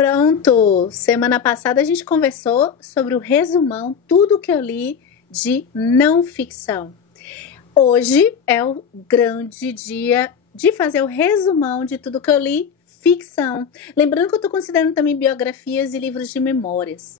Pronto! Semana passada a gente conversou sobre o resumão, tudo que eu li de não ficção. Hoje é o grande dia de fazer o resumão de tudo que eu li ficção. Lembrando que eu estou considerando também biografias e livros de memórias.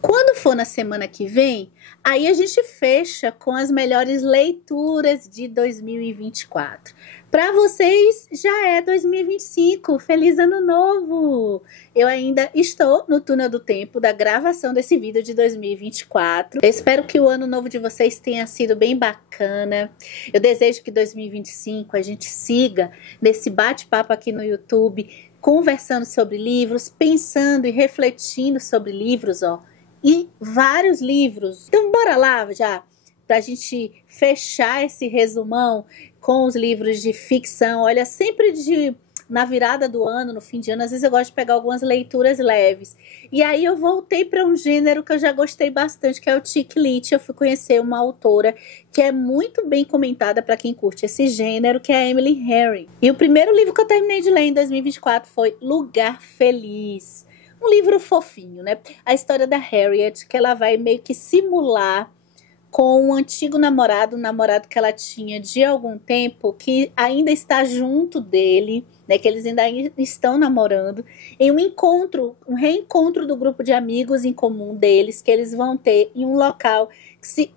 Quando for na semana que vem, aí a gente fecha com as melhores leituras de 2024. Para vocês já é 2025, feliz ano novo! Eu ainda estou no túnel do tempo da gravação desse vídeo de 2024. Eu espero que o ano novo de vocês tenha sido bem bacana. Eu desejo que 2025 a gente siga nesse bate-papo aqui no YouTube, conversando sobre livros, pensando e refletindo sobre livros, e vários livros. Então bora lá já, pra gente fechar esse resumão com os livros de ficção. Olha, sempre na virada do ano, no fim de ano, às vezes eu gosto de pegar algumas leituras leves. E aí eu voltei para um gênero que eu já gostei bastante, que é o chick lit. Eu fui conhecer uma autora que é muito bem comentada para quem curte esse gênero, que é a Emily Henry. E o primeiro livro que eu terminei de ler em 2024 foi Lugar Feliz. Um livro fofinho, né? A história da Harriet, que ela vai meio que simular com um antigo namorado, um namorado que ela tinha de algum tempo, que ainda está junto dele, né? Que eles ainda estão namorando, em um encontro, um reencontro do grupo de amigos em comum deles, que eles vão ter em um local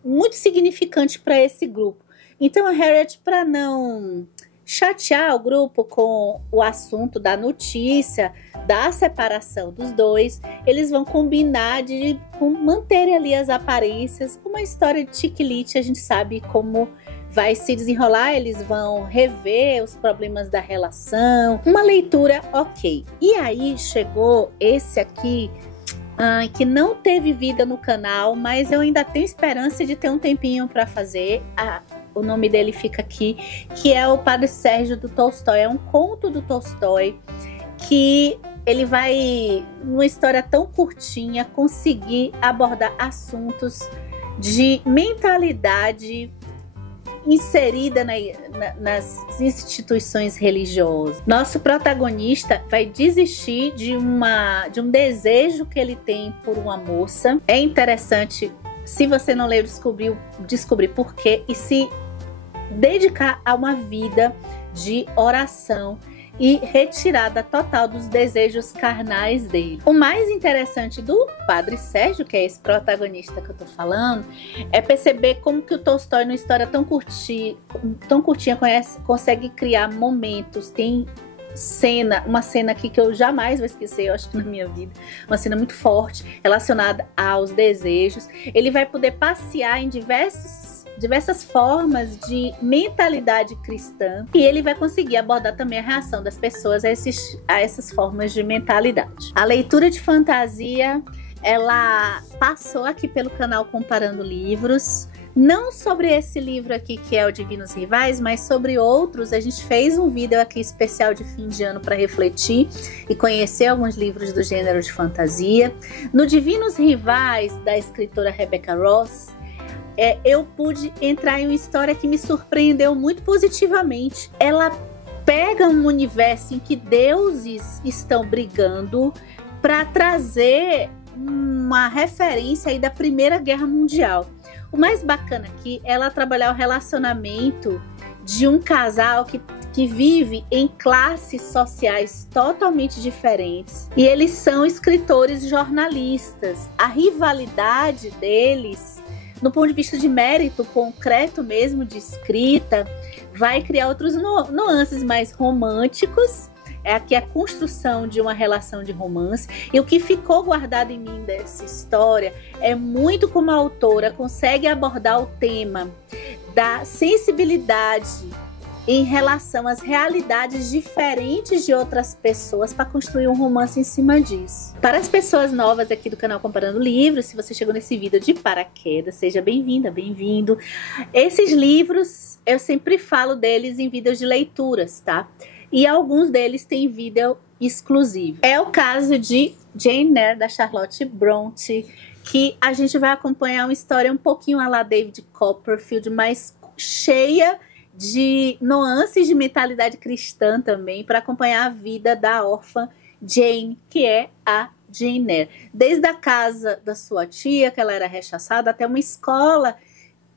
muito significante para esse grupo. Então a Harriet, para não chatear o grupo com o assunto da notícia, da separação dos dois, eles vão combinar de manter ali as aparências. Uma história de chick lit, a gente sabe como vai se desenrolar, eles vão rever os problemas da relação, uma leitura ok. E aí chegou esse aqui, que não teve vida no canal, mas eu ainda tenho esperança de ter um tempinho para fazer. O nome dele fica aqui, que é o Padre Sérgio do Tolstói. É um conto do Tolstói que ele vai, numa história tão curtinha, conseguir abordar assuntos de mentalidade inserida nas instituições religiosas. Nosso protagonista vai desistir de um desejo que ele tem por uma moça. É interessante, se você não leu, descobrir por quê e se dedicar a uma vida de oração e retirada total dos desejos carnais dele. O mais interessante do Padre Sérgio, que é esse protagonista que eu tô falando, é perceber como que o Tolstói, numa história tão curtinha, consegue criar momentos. Tem uma cena aqui que eu jamais vou esquecer, eu acho que na minha vida, uma cena muito forte relacionada aos desejos. Ele vai poder passear em diversas formas de mentalidade cristã, e ele vai conseguir abordar também a reação das pessoas a essas formas de mentalidade. A leitura de fantasia, ela passou aqui pelo canal Comparando Livros, não sobre esse livro aqui que é o Divinos Rivais, mas sobre outros. A gente fez um vídeo aqui especial de fim de ano para refletir e conhecer alguns livros do gênero de fantasia. No Divinos Rivais, da escritora Rebecca Ross, eu pude entrar em uma história que me surpreendeu muito positivamente. Ela pega um universo em que deuses estão brigando para trazer uma referência aí da Primeira Guerra Mundial. O mais bacana aqui é ela trabalhar o relacionamento de um casal que vive em classes sociais totalmente diferentes. E eles são escritores e jornalistas. A rivalidade deles, no ponto de vista de mérito concreto mesmo de escrita, vai criar outros nuances mais românticos. É aqui a construção de uma relação de romance. E o que ficou guardado em mim dessa história é muito como a autora consegue abordar o tema da sensibilidade em relação às realidades diferentes de outras pessoas para construir um romance em cima disso. Para as pessoas novas aqui do canal Comparando Livros, se você chegou nesse vídeo de paraquedas, seja bem-vinda, bem-vindo. Esses livros, eu sempre falo deles em vídeos de leituras, tá? E alguns deles têm vídeo exclusivo. É o caso de Jane Eyre, da Charlotte Brontë, que a gente vai acompanhar uma história um pouquinho à la David Copperfield, mas cheia de nuances de mentalidade cristã também, para acompanhar a vida da órfã Jane, que é a Jane Eyre. Desde a casa da sua tia, que ela era rechaçada, até uma escola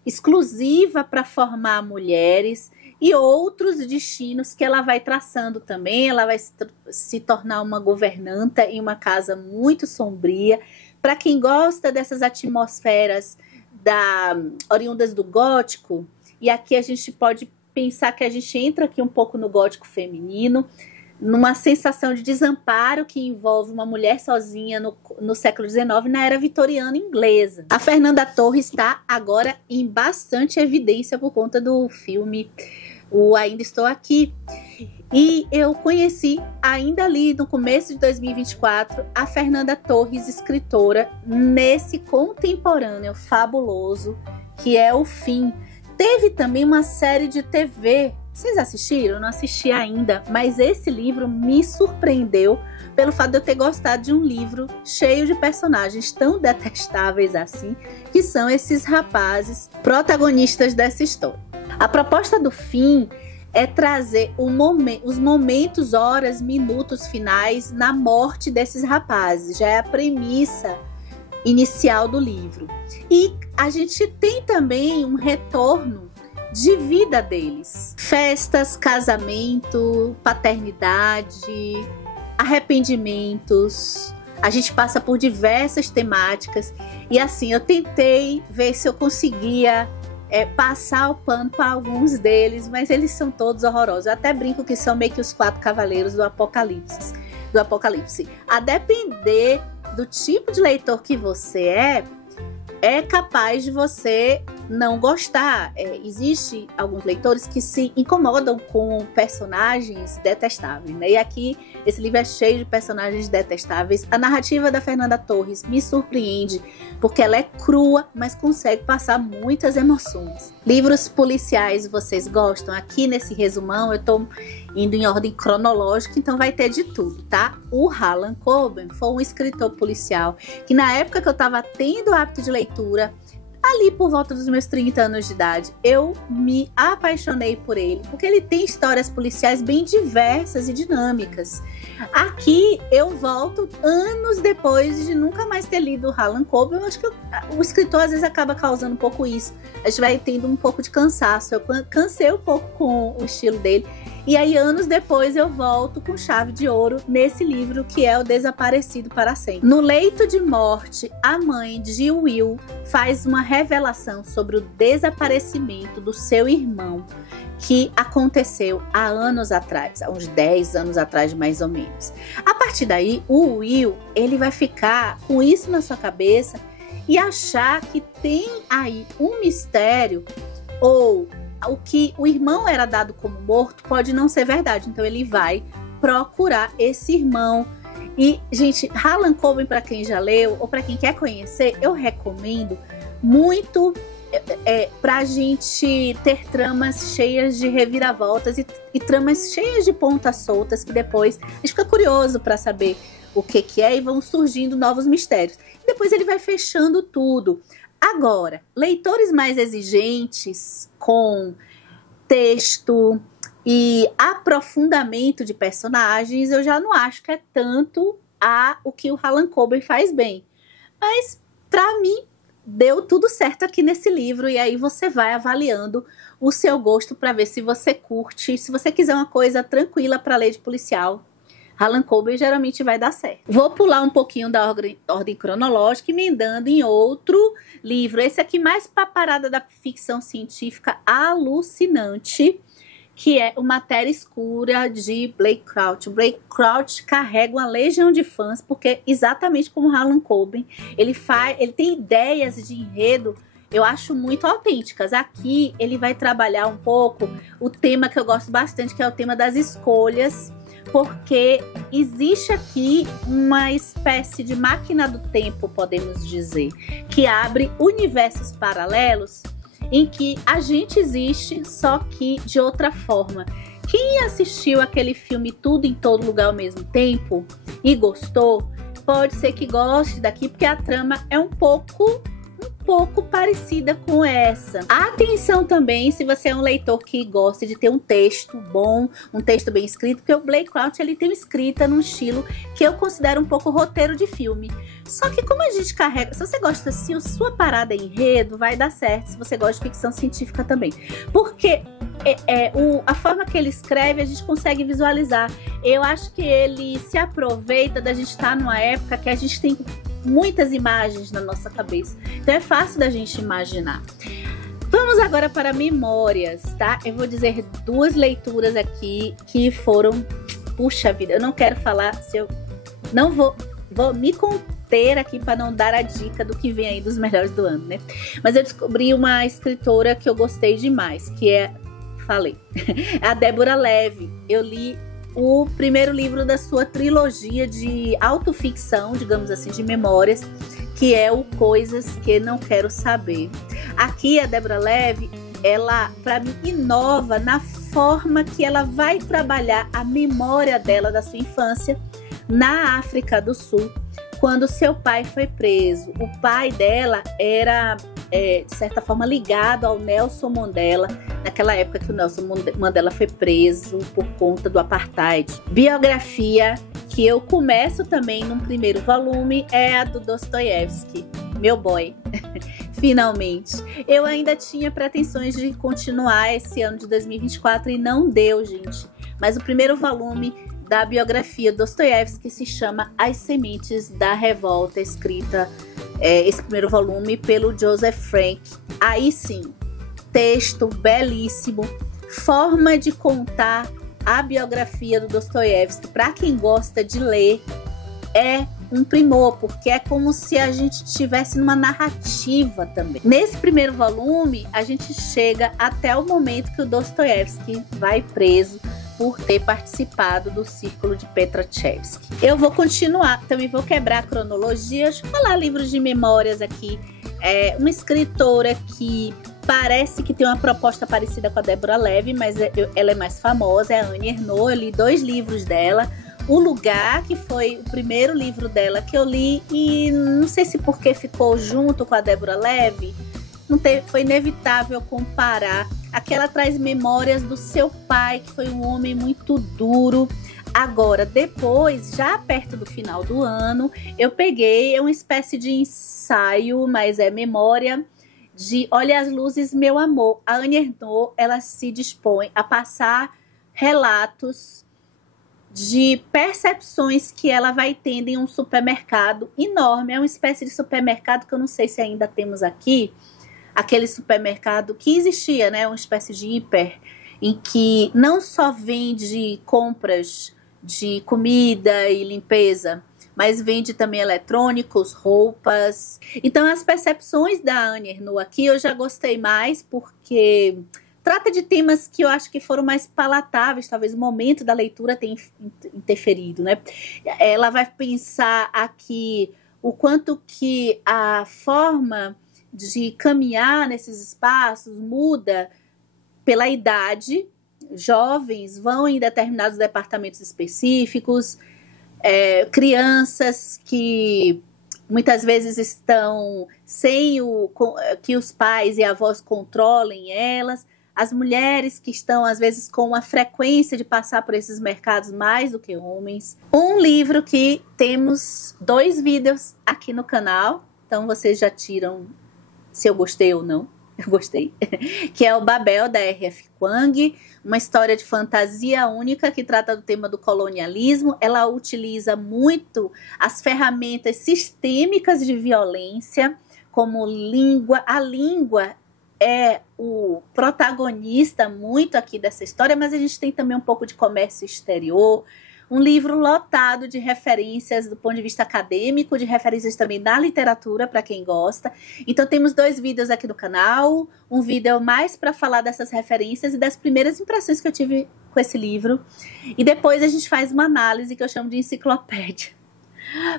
exclusiva para formar mulheres e outros destinos que ela vai traçando também. Ela vai se tornar uma governanta em uma casa muito sombria. Para quem gosta dessas atmosferas oriundas do gótico, e aqui a gente pode pensar que a gente entra aqui um pouco no gótico feminino, numa sensação de desamparo que envolve uma mulher sozinha no século XIX, na era vitoriana inglesa. A Fernanda Torres está agora em bastante evidência por conta do filme O Ainda Estou Aqui. E eu conheci, ainda ali no começo de 2024, a Fernanda Torres, escritora, nesse contemporâneo fabuloso que é O Fim. Teve também uma série de TV. Vocês assistiram? Eu não assisti ainda, mas esse livro me surpreendeu pelo fato de eu ter gostado de um livro cheio de personagens tão detestáveis assim, que são esses rapazes protagonistas dessa história. A proposta do Fim é trazer os momentos, horas, minutos finais na morte desses rapazes. Já é a premissa inicial do livro. E a gente tem também um retorno de vida deles. Festas, casamento, paternidade, arrependimentos. A gente passa por diversas temáticas. E assim, eu tentei ver se eu conseguia passar o pano para alguns deles, mas eles são todos horrorosos. Eu até brinco que são meio que os 4 cavaleiros do Apocalipse. A depender do tipo de leitor que você é capaz de você não gostar. Existem alguns leitores que se incomodam com personagens detestáveis, né? E aqui esse livro é cheio de personagens detestáveis. A narrativa da Fernanda Torres me surpreende porque ela é crua, mas consegue passar muitas emoções. Livros policiais vocês gostam? Aqui nesse resumão eu tô indo em ordem cronológica, então vai ter de tudo, tá? O Harlan Coben foi um escritor policial que na época que eu tava tendo o hábito de leitura, ali por volta dos meus 30 anos de idade, eu me apaixonei por ele, porque ele tem histórias policiais bem diversas e dinâmicas. Aqui eu volto anos depois de nunca mais ter lido o Harlan Coben. Eu acho que o escritor às vezes acaba causando um pouco isso. A gente vai tendo um pouco de cansaço. Eu cansei um pouco com o estilo dele. E aí, anos depois, eu volto com chave de ouro nesse livro que é O Desaparecido para Sempre. No leito de morte, a mãe de Will faz uma revelação sobre o desaparecimento do seu irmão, que aconteceu há anos atrás, há uns 10 anos atrás mais ou menos. A partir daí, o Will, ele vai ficar com isso na sua cabeça e achar que tem aí um mistério, ou o que o irmão era dado como morto pode não ser verdade. Então ele vai procurar esse irmão. E, gente, Harlan Coben, para quem já leu ou para quem quer conhecer, eu recomendo muito pra gente ter tramas cheias de reviravoltas e tramas cheias de pontas soltas que depois a gente fica curioso para saber o que é e vão surgindo novos mistérios. E depois ele vai fechando tudo. Agora, leitores mais exigentes com texto e aprofundamento de personagens, eu já não acho que é tanto o que o Harlan Coben faz bem. Mas, para mim, deu tudo certo aqui nesse livro, e aí você vai avaliando o seu gosto para ver se você curte. Se você quiser uma coisa tranquila para ler de policial, Harlan Coben geralmente vai dar certo. Vou pular um pouquinho da ordem cronológica, emendando em outro livro. Esse aqui mais pra parada da ficção científica alucinante, que é o Matéria Escura, de Blake Crouch. Blake Crouch carrega uma legião de fãs, porque exatamente como Harlan Coben, ele tem ideias de enredo, eu acho, muito autênticas. Aqui ele vai trabalhar um pouco o tema que eu gosto bastante, que é o tema das escolhas, porque existe aqui uma espécie de máquina do tempo, podemos dizer, que abre universos paralelos em que a gente existe, só que de outra forma. Quem assistiu aquele filme Tudo em Todo Lugar ao Mesmo Tempo e gostou, pode ser que goste daqui, porque a trama é um pouco pouco parecida com essa. Atenção também se você é um leitor que gosta de ter um texto bom, um texto bem escrito, porque o Blake Crouch ele tem escrita num estilo que eu considero um pouco roteiro de filme. Só que como a gente carrega, se você gosta, se a sua parada é enredo, vai dar certo, se você gosta de ficção científica também. Porque a forma que ele escreve a gente consegue visualizar. Eu acho que ele se aproveita da gente estar numa época que a gente tem muitas imagens na nossa cabeça, então é fácil da gente imaginar. Vamos agora para memórias, tá? Eu vou dizer 2 leituras aqui que foram, puxa vida, eu não quero falar, se eu não vou me conter aqui para não dar a dica do que vem aí dos melhores do ano, né? Mas eu descobri uma escritora que eu gostei demais, que é a Deborah Levy. Eu li o primeiro livro da sua trilogia de autoficção, digamos assim, de memórias, que é o Coisas que Não Quero Saber. Aqui a Deborah Levy, ela, para mim, inova na forma que ela vai trabalhar a memória dela da sua infância na África do Sul, quando seu pai foi preso. O pai dela era, de certa forma, ligado ao Nelson Mandela, naquela época que o Nelson Mandela foi preso por conta do apartheid. Biografia que eu começo também num primeiro volume é a do Dostoiévski, meu boy. Finalmente. Eu ainda tinha pretensões de continuar esse ano de 2024 e não deu, gente. Mas o primeiro volume da biografia Dostoiévski se chama As Sementes da Revolta, escrita, esse primeiro volume, pelo Joseph Frank. Aí sim, texto belíssimo, forma de contar a biografia do Dostoiévski. Para quem gosta de ler, é um primor, porque é como se a gente estivesse numa narrativa também. Nesse primeiro volume, a gente chega até o momento que o Dostoiévski vai preso por ter participado do Círculo de Petrachevsky. Eu vou continuar, também vou quebrar a cronologia. Deixa eu falar livros de memórias aqui. Uma escritora que parece que tem uma proposta parecida com a Deborah Levy, mas ela é mais famosa, é a Annie Ernaux. Eu li 2 livros dela. O Lugar, que foi o primeiro livro dela que eu li, e não sei se porque ficou junto com a Deborah Levy, foi inevitável comparar. Aqui ela traz memórias do seu pai, que foi um homem muito duro. Agora, depois, já perto do final do ano, eu peguei uma espécie de ensaio, mas é memória de Olha as Luzes, Meu Amor. A Annie Ernaux, ela se dispõe a passar relatos de percepções que ela vai tendo em um supermercado enorme. É uma espécie de supermercado que eu não sei se ainda temos aqui, aquele supermercado que existia, né? Uma espécie de hiper, em que não só vende compras de comida e limpeza, mas vende também eletrônicos, roupas. Então as percepções da Annie Ernaux aqui eu já gostei mais, porque trata de temas que eu acho que foram mais palatáveis, talvez o momento da leitura tenha interferido, né? Ela vai pensar aqui o quanto que a forma de caminhar nesses espaços muda pela idade. Jovens vão em determinados departamentos específicos, crianças que muitas vezes estão sem que os pais e avós controlem elas, as mulheres que estão às vezes com uma frequência de passar por esses mercados mais do que homens. Um livro que temos 2 vídeos aqui no canal, então vocês já tiram se eu gostei ou não. Eu gostei. Que é o Babel, da R.F. Kuang, uma história de fantasia única que trata do tema do colonialismo. Ela utiliza muito as ferramentas sistêmicas de violência, como língua. A língua é o protagonista muito aqui dessa história, mas a gente tem também um pouco de comércio exterior. Um livro lotado de referências do ponto de vista acadêmico, de referências também da literatura, para quem gosta. Então temos 2 vídeos aqui no canal, um vídeo mais para falar dessas referências e das primeiras impressões que eu tive com esse livro. E depois a gente faz uma análise que eu chamo de enciclopédia,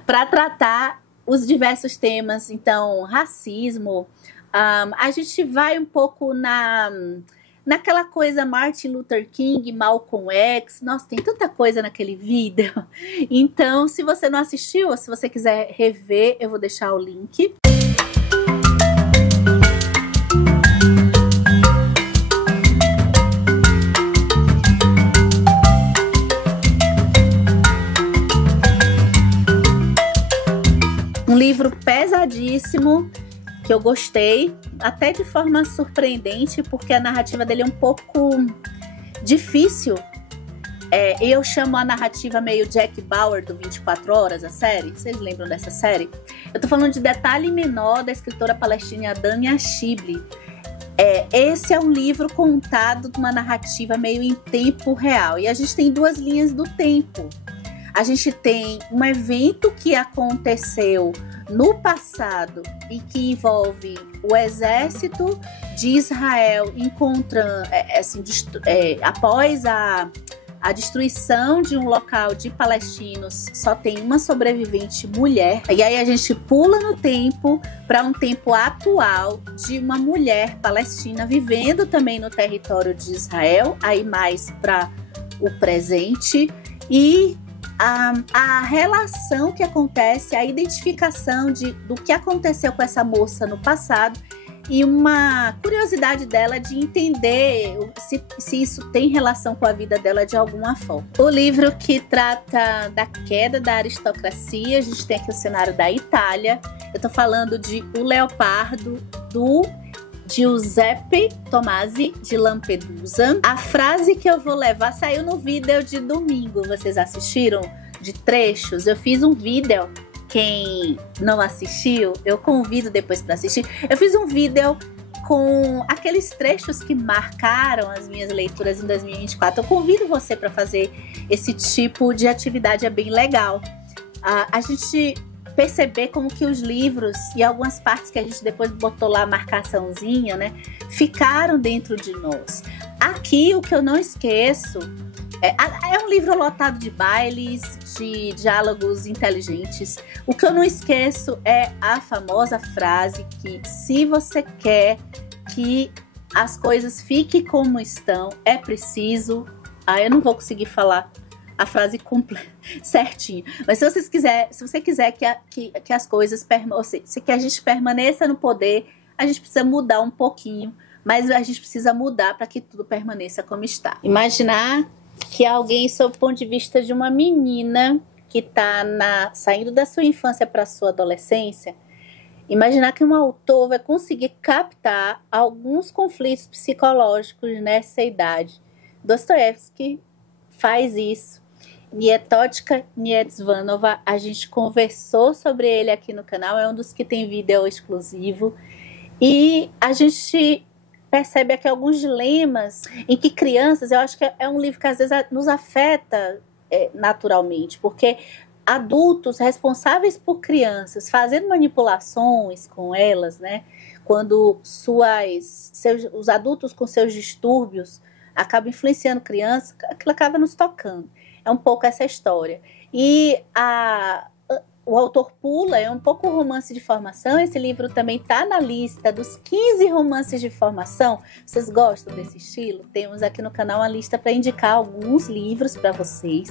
para tratar os diversos temas. Então, racismo, a gente vai um pouco naquela coisa Martin Luther King, Malcolm X. Nossa, tem tanta coisa naquele vídeo. Então, se você não assistiu, ou se você quiser rever, eu vou deixar o link. livro pesadíssimo, que eu gostei, até de forma surpreendente, porque a narrativa dele é um pouco difícil. Eu chamo a narrativa meio Jack Bauer do 24 Horas, a série. Vocês lembram dessa série? Eu tô falando de Detalhe Menor, da escritora palestina Dania Shibli. Esse é um livro contado de uma narrativa meio em tempo real. E a gente tem duas linhas do tempo. A gente tem um evento que aconteceu no passado e que envolve o exército de Israel encontrando, após a destruição de um local de palestinos, só tem uma sobrevivente mulher. E aí a gente pula no tempo para um tempo atual de uma mulher palestina vivendo também no território de Israel, aí mais para o presente, e a relação que acontece, a identificação do que aconteceu com essa moça no passado e uma curiosidade dela de entender se isso tem relação com a vida dela de alguma forma. O livro que trata da queda da aristocracia, a gente tem aqui o cenário da Itália. Eu tô falando de O Leopardo, do Giuseppe Tomasi de Lampedusa. A frase que eu vou levar saiu no vídeo de domingo. Vocês assistiram? De trechos. Eu fiz um vídeo. Quem não assistiu, eu convido depois para assistir. Eu fiz um vídeo com aqueles trechos que marcaram as minhas leituras em 2024. Eu convido você para fazer esse tipo de atividade, é bem legal. A gente perceber como que os livros e algumas partes que a gente depois botou lá a marcaçãozinha, né, ficaram dentro de nós. Aqui, o que eu não esqueço é um livro lotado de bailes, de diálogos inteligentes. O que eu não esqueço é a famosa frase que, se você quer que as coisas fiquem como estão, é preciso... eu não vou conseguir falar a frase completa, certinho. Mas se você quiser que as coisas que a gente permaneça no poder, a gente precisa mudar um pouquinho, mas a gente precisa mudar para que tudo permaneça como está. Imaginar que alguém, sob o ponto de vista de uma menina que está saindo da sua infância para a sua adolescência, imaginar que um autor vai conseguir captar alguns conflitos psicológicos nessa idade. Dostoiévski faz isso. Nietótica Niedzvanova, a gente conversou sobre ele aqui no canal, é um dos que tem vídeo exclusivo, e a gente percebe aqui alguns dilemas em que crianças, eu acho que é um livro que às vezes nos afeta naturalmente, porque adultos responsáveis por crianças fazendo manipulações com elas, né, quando os adultos com seus distúrbios acabam influenciando crianças, aquilo acaba nos tocando. É um pouco essa história. E o autor pula, é um pouco romance de formação. Esse livro também está na lista dos 15 romances de formação. Vocês gostam desse estilo? Temos aqui no canal uma lista para indicar alguns livros para vocês,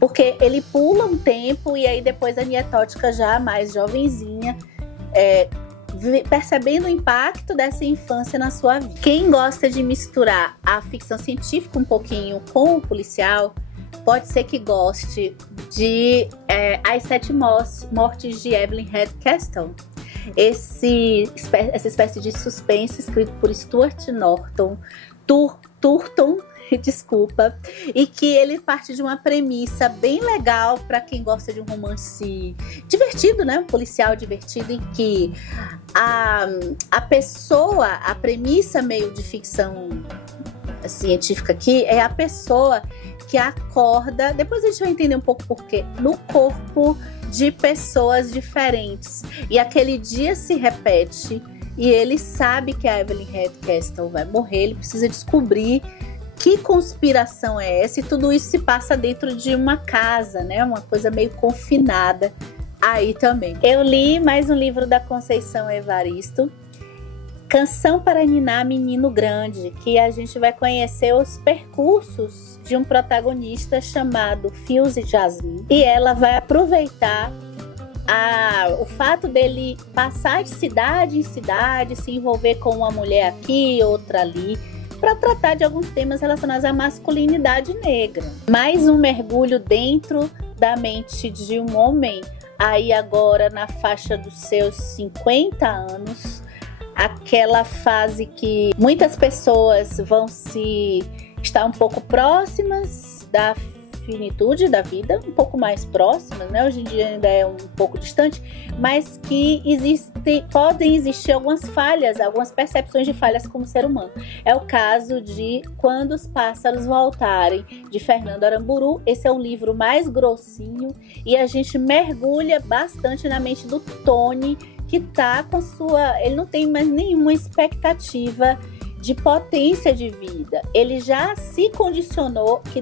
porque ele pula um tempo e aí depois a Nietótica, já mais jovenzinha, percebendo o impacto dessa infância na sua vida. Quem gosta de misturar a ficção científica um pouquinho com o policial, pode ser que goste de As Sete Mortes de Evelyn Head Castle. Essa espécie de suspense escrito por Stuart Turton, desculpa, e que ele parte de uma premissa bem legal para quem gosta de um romance divertido, né? Um policial divertido, em que a premissa meio de ficção científica aqui é a pessoa que acorda, depois a gente vai entender um pouco porquê, no corpo de pessoas diferentes. E aquele dia se repete e ele sabe que a Evelyn Head Castle vai morrer, ele precisa descobrir que conspiração é essa, e tudo isso se passa dentro de uma casa, né? Uma coisa meio confinada aí também. Eu li mais um livro da Conceição Evaristo, Canção para Ninar Menino Grande, que a gente vai conhecer os percursos de um protagonista chamado Fiuze Jasmin, e ela vai aproveitar o fato dele passar de cidade em cidade, se envolver com uma mulher aqui, outra ali, para tratar de alguns temas relacionados à masculinidade negra. Mais um mergulho dentro da mente de um homem, aí agora na faixa dos seus 50 anos, aquela fase que muitas pessoas vão estar um pouco próximas da finitude da vida, um pouco mais próximas, né? Hoje em dia ainda é um pouco distante, mas que podem existir algumas falhas, algumas percepções de falhas como ser humano. É o caso de Quando os Pássaros Voltarem, de Fernando Aramburu. Esse é um livro mais grossinho e a gente mergulha bastante na mente do Tony, que tá com ele não tem mais nenhuma expectativa de potência de vida. Ele já se condicionou que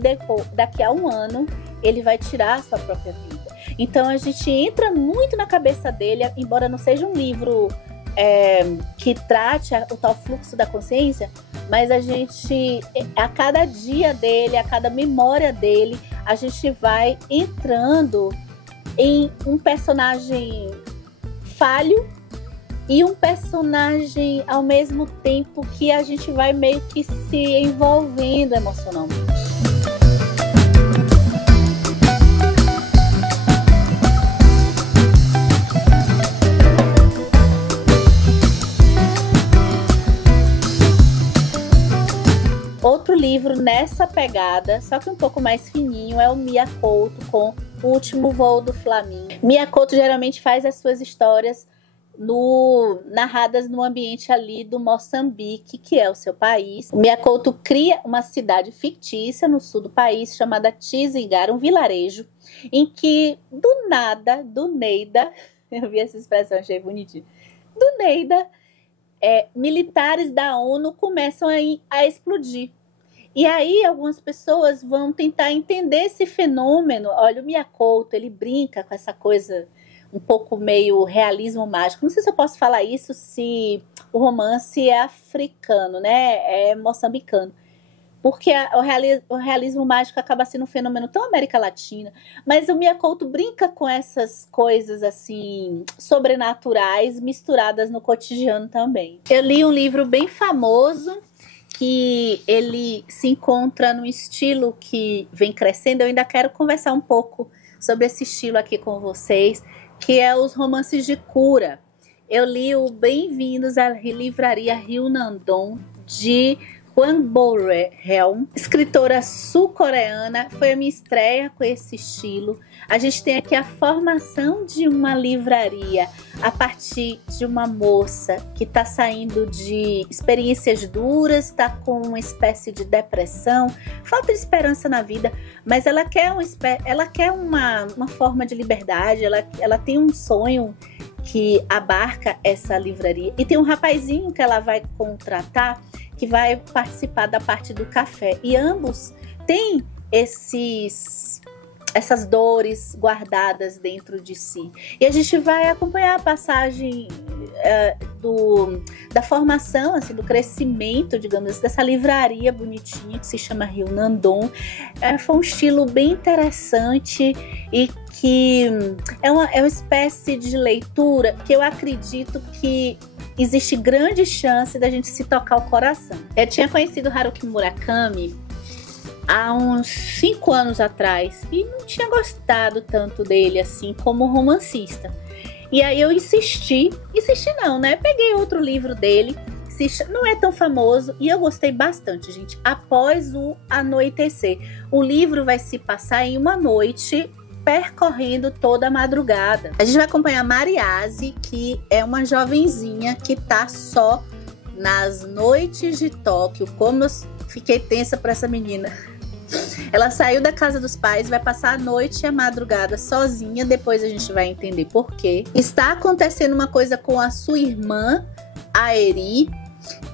daqui a um ano ele vai tirar a sua própria vida. Então a gente entra muito na cabeça dele, embora não seja um livro que trate o tal fluxo da consciência, mas a gente, a cada dia dele, a cada memória dele, a gente vai entrando em um personagem falho e um personagem ao mesmo tempo que a gente vai meio que se envolvendo emocionalmente. Outro livro nessa pegada, só que um pouco mais fininho, é o Mia Couto com O Último Voo do Flamingo. Mia Couto geralmente faz as suas histórias narradas no ambiente ali do Moçambique, que é o seu país. O Mia Couto cria uma cidade fictícia no sul do país chamada Tizingara, um vilarejo, em que do nada, do Neida, eu vi essa expressão, achei bonitinho, do Neida, militares da ONU começam a explodir. E aí algumas pessoas vão tentar entender esse fenômeno. Olha, o Mia Couto, ele brinca com essa coisa um pouco meio realismo mágico. Não sei se eu posso falar isso, se o romance é africano, né? É moçambicano. Porque o realismo mágico acaba sendo um fenômeno tão América Latina. Mas o Mia Couto brinca com essas coisas assim sobrenaturais misturadas no cotidiano também. Eu li um livro bem famoso que ele se encontra num estilo que vem crescendo. Eu ainda quero conversar um pouco sobre esse estilo aqui com vocês, que é os romances de cura. Eu li o Bem-vindos à Livraria Rio Nandon, de Hwang Bo-Helm, escritora sul-coreana. Foi a minha estreia com esse estilo. A gente tem aqui a formação de uma livraria a partir de uma moça que está saindo de experiências duras, está com uma espécie de depressão, falta de esperança na vida, mas ela quer uma forma de liberdade, ela tem um sonho que abarca essa livraria. E tem um rapazinho que ela vai contratar que vai participar da parte do café. E ambos têm essas dores guardadas dentro de si. E a gente vai acompanhar a passagem da formação, assim, do crescimento, digamos assim, dessa livraria bonitinha que se chama Rio Nandon. Foi um estilo bem interessante e que é uma espécie de leitura que eu acredito que existe grande chance da gente se tocar o coração. Eu tinha conhecido Haruki Murakami há uns 5 anos atrás e não tinha gostado tanto dele assim como romancista. E aí eu insisti não, né? Peguei outro livro dele, não é tão famoso e eu gostei bastante, gente. Após o Anoitecer. O livro vai se passar em uma noite, percorrendo toda a madrugada. A gente vai acompanhar a Mariase, que é uma jovenzinha que tá só nas noites de Tóquio. Como eu fiquei tensa pra essa menina. Ela saiu da casa dos pais, vai passar a noite e a madrugada sozinha. Depois a gente vai entender por quê. Está acontecendo uma coisa com a sua irmã, a Eri,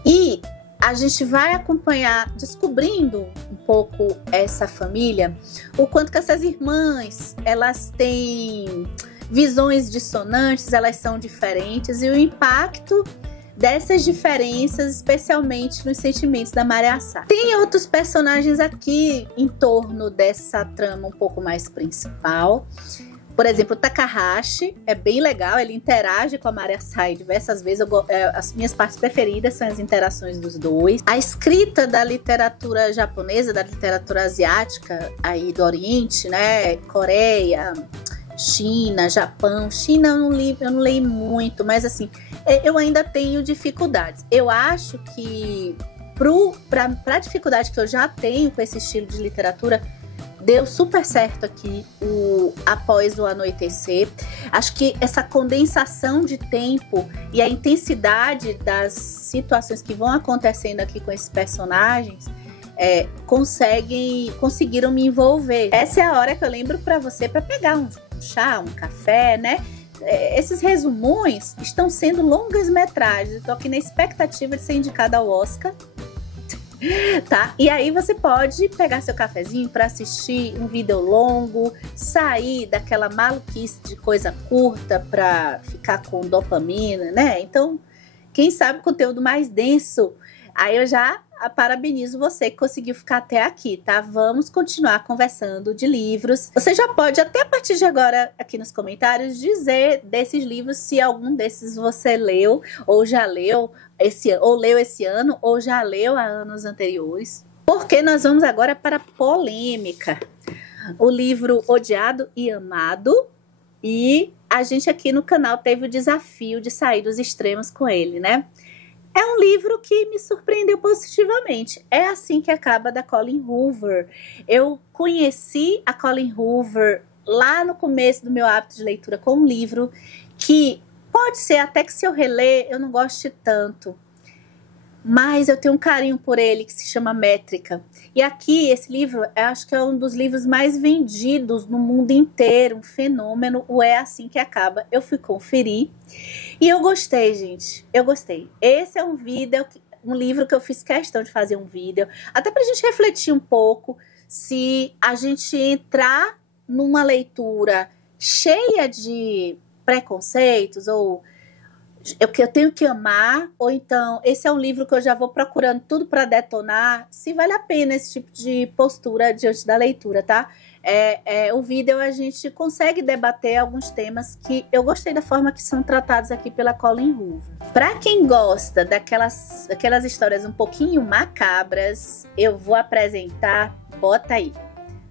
e a gente vai acompanhar, descobrindo um pouco essa família, o quanto que essas irmãs, elas têm visões dissonantes, elas são diferentes, e o impacto dessas diferenças, especialmente nos sentimentos da Mariasa. Tem outros personagens aqui em torno dessa trama um pouco mais principal, Por exemplo, o Takahashi é bem legal, ele interage com a Maria Sai diversas vezes. As minhas partes preferidas são as interações dos dois. A escrita da literatura japonesa, da literatura asiática, aí do Oriente, né? Coreia, China, Japão. China eu não leio muito, mas assim, eu ainda tenho dificuldades. Eu acho que para a dificuldade que eu já tenho com esse estilo de literatura, deu super certo aqui Após o Anoitecer. Acho que essa condensação de tempo e a intensidade das situações que vão acontecendo aqui com esses personagens conseguiram me envolver. Essa é a hora que eu lembro para você, para pegar um chá, um café, né? Esses resumões estão sendo longas metragens. Estou aqui na expectativa de ser indicada ao Oscar. Tá? E aí você pode pegar seu cafezinho para assistir um vídeo longo, sair daquela maluquice de coisa curta para ficar com dopamina, né? Então, quem sabe conteúdo mais denso, aí eu já parabenizo você que conseguiu ficar até aqui, tá? Vamos continuar conversando de livros. Você já pode, até a partir de agora, aqui nos comentários, dizer desses livros se algum desses você leu, ou já leu, ou leu esse ano, ou já leu há anos anteriores. Porque nós vamos agora para a polêmica. O livro Odiado e Amado. E a gente aqui no canal teve o desafio de sair dos extremos com ele, né? É um livro que me surpreendeu positivamente. É Assim que Acaba, da Colleen Hoover. Eu conheci a Colleen Hoover lá no começo do meu hábito de leitura com um livro que pode ser até que se eu reler eu não goste tanto. Mas eu tenho um carinho por ele, que se chama Métrica. E aqui, esse livro, eu acho que é um dos livros mais vendidos no mundo inteiro. Um fenômeno, o É Assim que Acaba. Eu fui conferir e eu gostei, gente. Eu gostei. Esse é um livro que eu fiz questão de fazer um vídeo. Até pra gente refletir um pouco se a gente entrar numa leitura cheia de preconceitos ou que eu tenho que amar, ou então esse é um livro que eu já vou procurando tudo para detonar, se vale a pena esse tipo de postura diante da leitura, tá? O vídeo a gente consegue debater alguns temas que eu gostei da forma que são tratados aqui pela Colleen Hoover. Para quem gosta daquelas histórias um pouquinho macabras, eu vou apresentar, bota aí,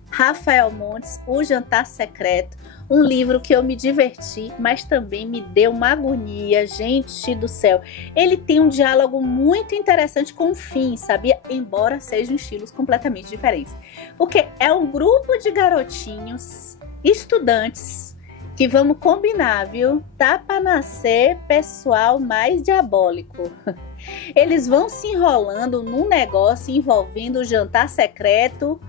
Rafael Montes, O Jantar Secreto, um livro que eu me diverti, mas também me deu uma agonia, gente do céu. Ele tem um diálogo muito interessante com o fim, sabia? Embora sejam estilos completamente diferentes. Porque é um grupo de garotinhos, estudantes, que vamos combinar, viu? Tá para nascer pessoal mais diabólico. Eles vão se enrolando num negócio envolvendo o jantar secreto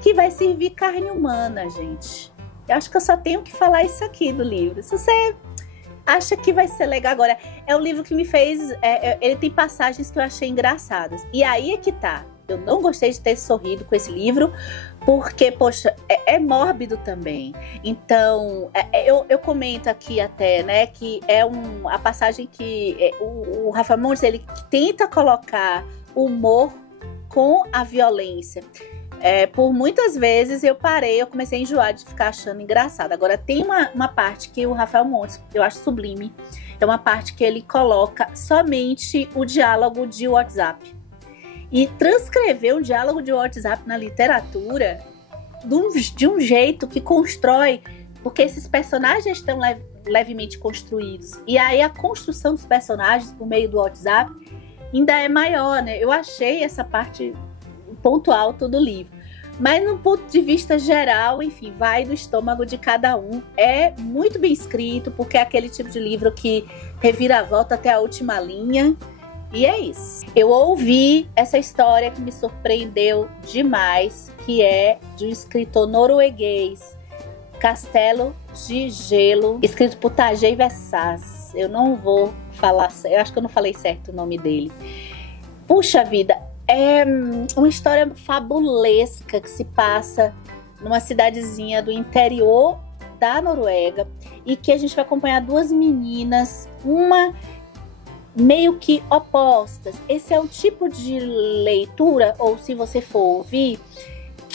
que vai servir carne humana, gente. Eu acho que eu só tenho que falar isso aqui do livro. Se você acha que vai ser legal agora, é um livro que me fez... ele tem passagens que eu achei engraçadas. E aí é que tá. Eu não gostei de ter sorrido com esse livro, porque, poxa, é mórbido também. Então, eu comento aqui até, né, que a passagem que o Rafa Montes, ele tenta colocar o humor com a violência. Por muitas vezes eu comecei a enjoar de ficar achando engraçado. Agora tem uma parte que o Rafael Montes, eu acho sublime, é uma parte que ele coloca somente o diálogo de WhatsApp. E transcrever um diálogo de WhatsApp na literatura de um jeito que constrói, porque esses personagens estão levemente construídos. E aí a construção dos personagens por meio do WhatsApp ainda é maior, né? Eu achei essa parte ponto alto do livro. Mas no ponto de vista geral, enfim, vai do estômago de cada um. É muito bem escrito, porque é aquele tipo de livro que revira a volta até a última linha. E é isso. Eu ouvi essa história que me surpreendeu demais, que é de um escritor norueguês, Castelo de Gelo, escrito por Tajay Versas. Eu não vou falar, eu acho que eu não falei certo o nome dele. Puxa vida, é uma história fabulesca que se passa numa cidadezinha do interior da Noruega e que a gente vai acompanhar duas meninas, uma meio que opostas. Esse é o tipo de leitura, ou se você for ouvir,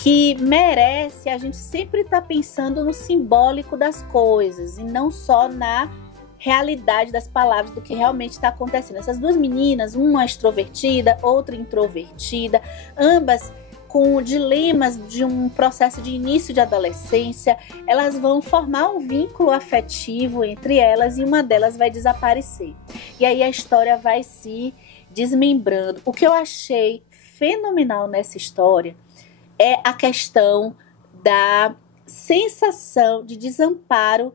que merece a gente sempre estar pensando no simbólico das coisas e não só na realidade das palavras, do que realmente está acontecendo. Essas duas meninas, uma extrovertida, outra introvertida, ambas com dilemas de um processo de início de adolescência, elas vão formar um vínculo afetivo entre elas e uma delas vai desaparecer. E aí a história vai se desmembrando. O que eu achei fenomenal nessa história é a questão da sensação de desamparo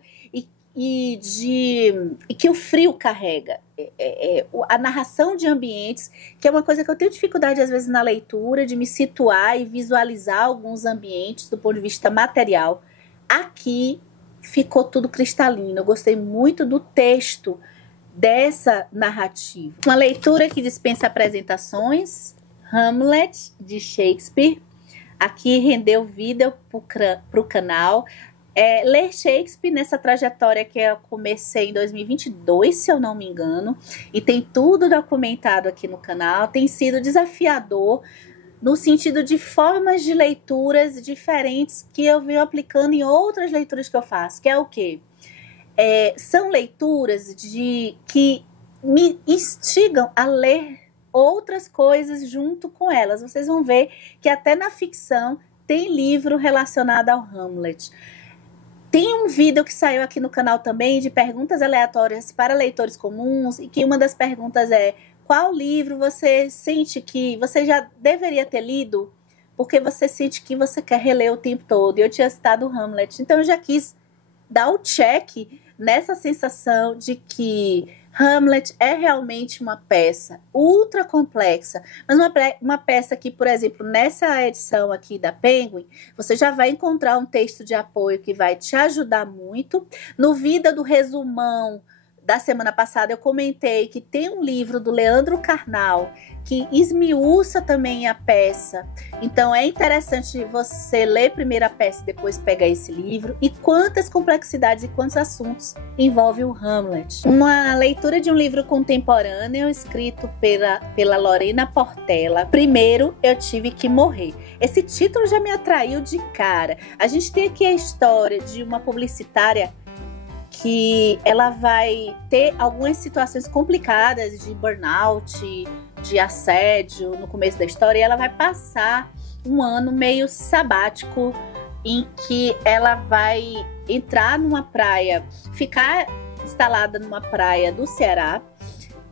e que o frio carrega. A narração de ambientes, que é uma coisa que eu tenho dificuldade às vezes na leitura, de me situar e visualizar alguns ambientes do ponto de vista material. Aqui ficou tudo cristalino. Eu gostei muito do texto dessa narrativa. Uma leitura que dispensa apresentações, Hamlet, de Shakespeare. Aqui rendeu vida para o canal. Ler Shakespeare nessa trajetória que eu comecei em 2022, se eu não me engano, e tem tudo documentado aqui no canal, tem sido desafiador no sentido de formas de leituras diferentes que eu venho aplicando em outras leituras que eu faço, que é o quê? São leituras que me instigam a ler outras coisas junto com elas. Vocês vão ver que até na ficção tem livro relacionado ao Hamlet. Tem um vídeo que saiu aqui no canal também de perguntas aleatórias para leitores comuns, e que uma das perguntas é: qual livro você sente que você já deveria ter lido, porque você sente que você quer reler o tempo todo? E eu tinha citado Hamlet, então eu já quis dar o check nessa sensação de que Hamlet é realmente uma peça ultra complexa, mas uma peça que, por exemplo, nessa edição aqui da Penguin, você já vai encontrar um texto de apoio que vai te ajudar muito. No Vida do Resumão da semana passada, eu comentei que tem um livro do Leandro Carnal que esmiuça também a peça. Então é interessante você ler primeiro a peça e depois pegar esse livro. E quantas complexidades e quantos assuntos envolve o Hamlet. Uma leitura de um livro contemporâneo escrito pela Lorena Portela. Primeiro, Eu Tive que Morrer. Esse título já me atraiu de cara. A gente tem aqui a história de uma publicitária que ela vai ter algumas situações complicadas de burnout, de assédio no começo da história, e ela vai passar um ano meio sabático em que ela vai entrar numa praia, ficar instalada numa praia do Ceará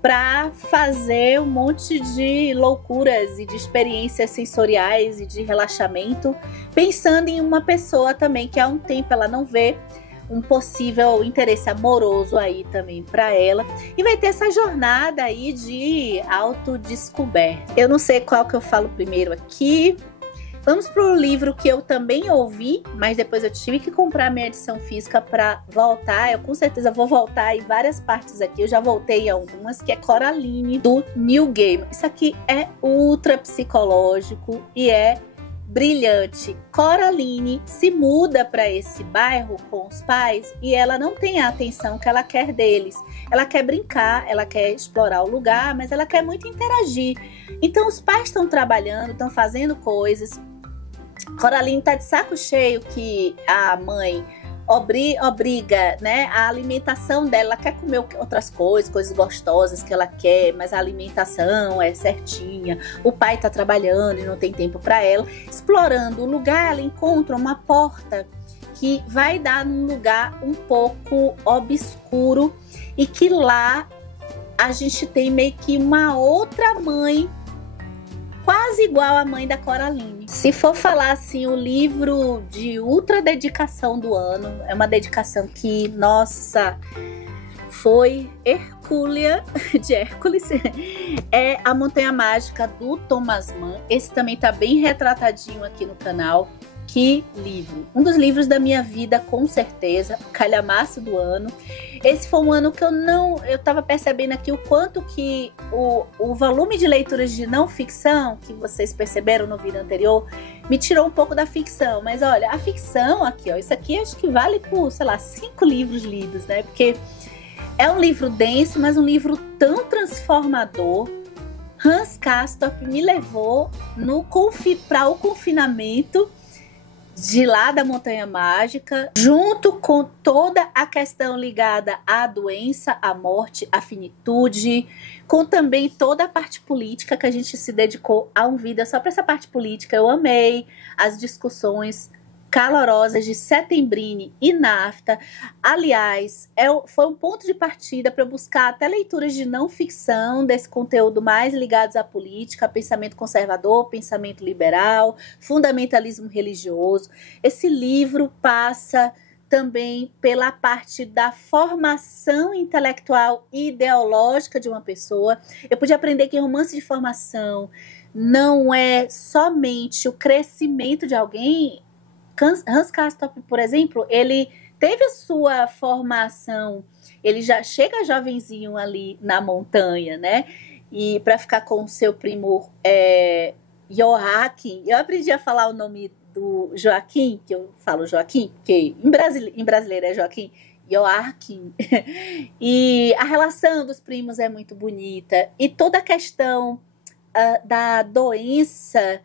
para fazer um monte de loucuras e de experiências sensoriais e de relaxamento, pensando em uma pessoa também que há um tempo ela não vê, um possível interesse amoroso aí também para ela, e vai ter essa jornada aí de autodescoberta. Eu não sei qual que eu falo primeiro aqui. Vamos pro livro que eu também ouvi, mas depois eu tive que comprar minha edição física para voltar. Eu com certeza vou voltar em várias partes aqui. Eu já voltei em algumas, que é Coraline, do Neil Gaiman. Isso aqui é ultra psicológico e é brilhante. Coraline se muda para esse bairro com os pais e ela não tem a atenção que ela quer deles. Ela quer brincar, ela quer explorar o lugar, mas ela quer muito interagir. Então os pais estão trabalhando, estão fazendo coisas. Coraline tá de saco cheio que a mãe obriga, né, a alimentação dela. Ela quer comer outras coisas gostosas que ela quer, mas a alimentação é certinha. O pai tá trabalhando e não tem tempo para ela. Explorando o lugar, ela encontra uma porta que vai dar num lugar um pouco obscuro e que lá a gente tem meio que uma outra mãe, quase igual à mãe da Coraline. Se for falar assim, o livro de ultra dedicação do ano, é uma dedicação que, nossa, foi Hercúlea, de Hércules, é A Montanha Mágica, do Thomas Mann. Esse também tá bem retratadinho aqui no canal. Que livro! Um dos livros da minha vida, com certeza, calhamaço do ano. Esse foi um ano que eu tava percebendo aqui o quanto que o volume de leituras de não ficção, que vocês perceberam no vídeo anterior, me tirou um pouco da ficção. Mas olha, a ficção aqui, ó, isso aqui acho que vale por, sei lá, 5 livros lidos, né? Porque é um livro denso, mas um livro tão transformador. Hans Castorp me levou para o confinamento de lá da Montanha Mágica, junto com toda a questão ligada à doença, à morte, à finitude, com também toda a parte política que a gente se dedicou a um vídeo só para essa parte política. Eu amei as discussões calorosas de Setembrine e NAFTA. Aliás, foi um ponto de partida para eu buscar até leituras de não ficção desse conteúdo mais ligados à política, pensamento conservador, pensamento liberal, fundamentalismo religioso. Esse livro passa também pela parte da formação intelectual e ideológica de uma pessoa. Eu pude aprender que romance de formação não é somente o crescimento de alguém. Hans Castorp, por exemplo, ele teve a sua formação, ele já chega jovenzinho ali na montanha, né? E para ficar com o seu primo Joaquim, eu aprendi a falar o nome do Joaquim, que eu falo Joaquim, porque em brasileiro é Joaquim, Joaquim. E a relação dos primos é muito bonita. E toda a questão da doença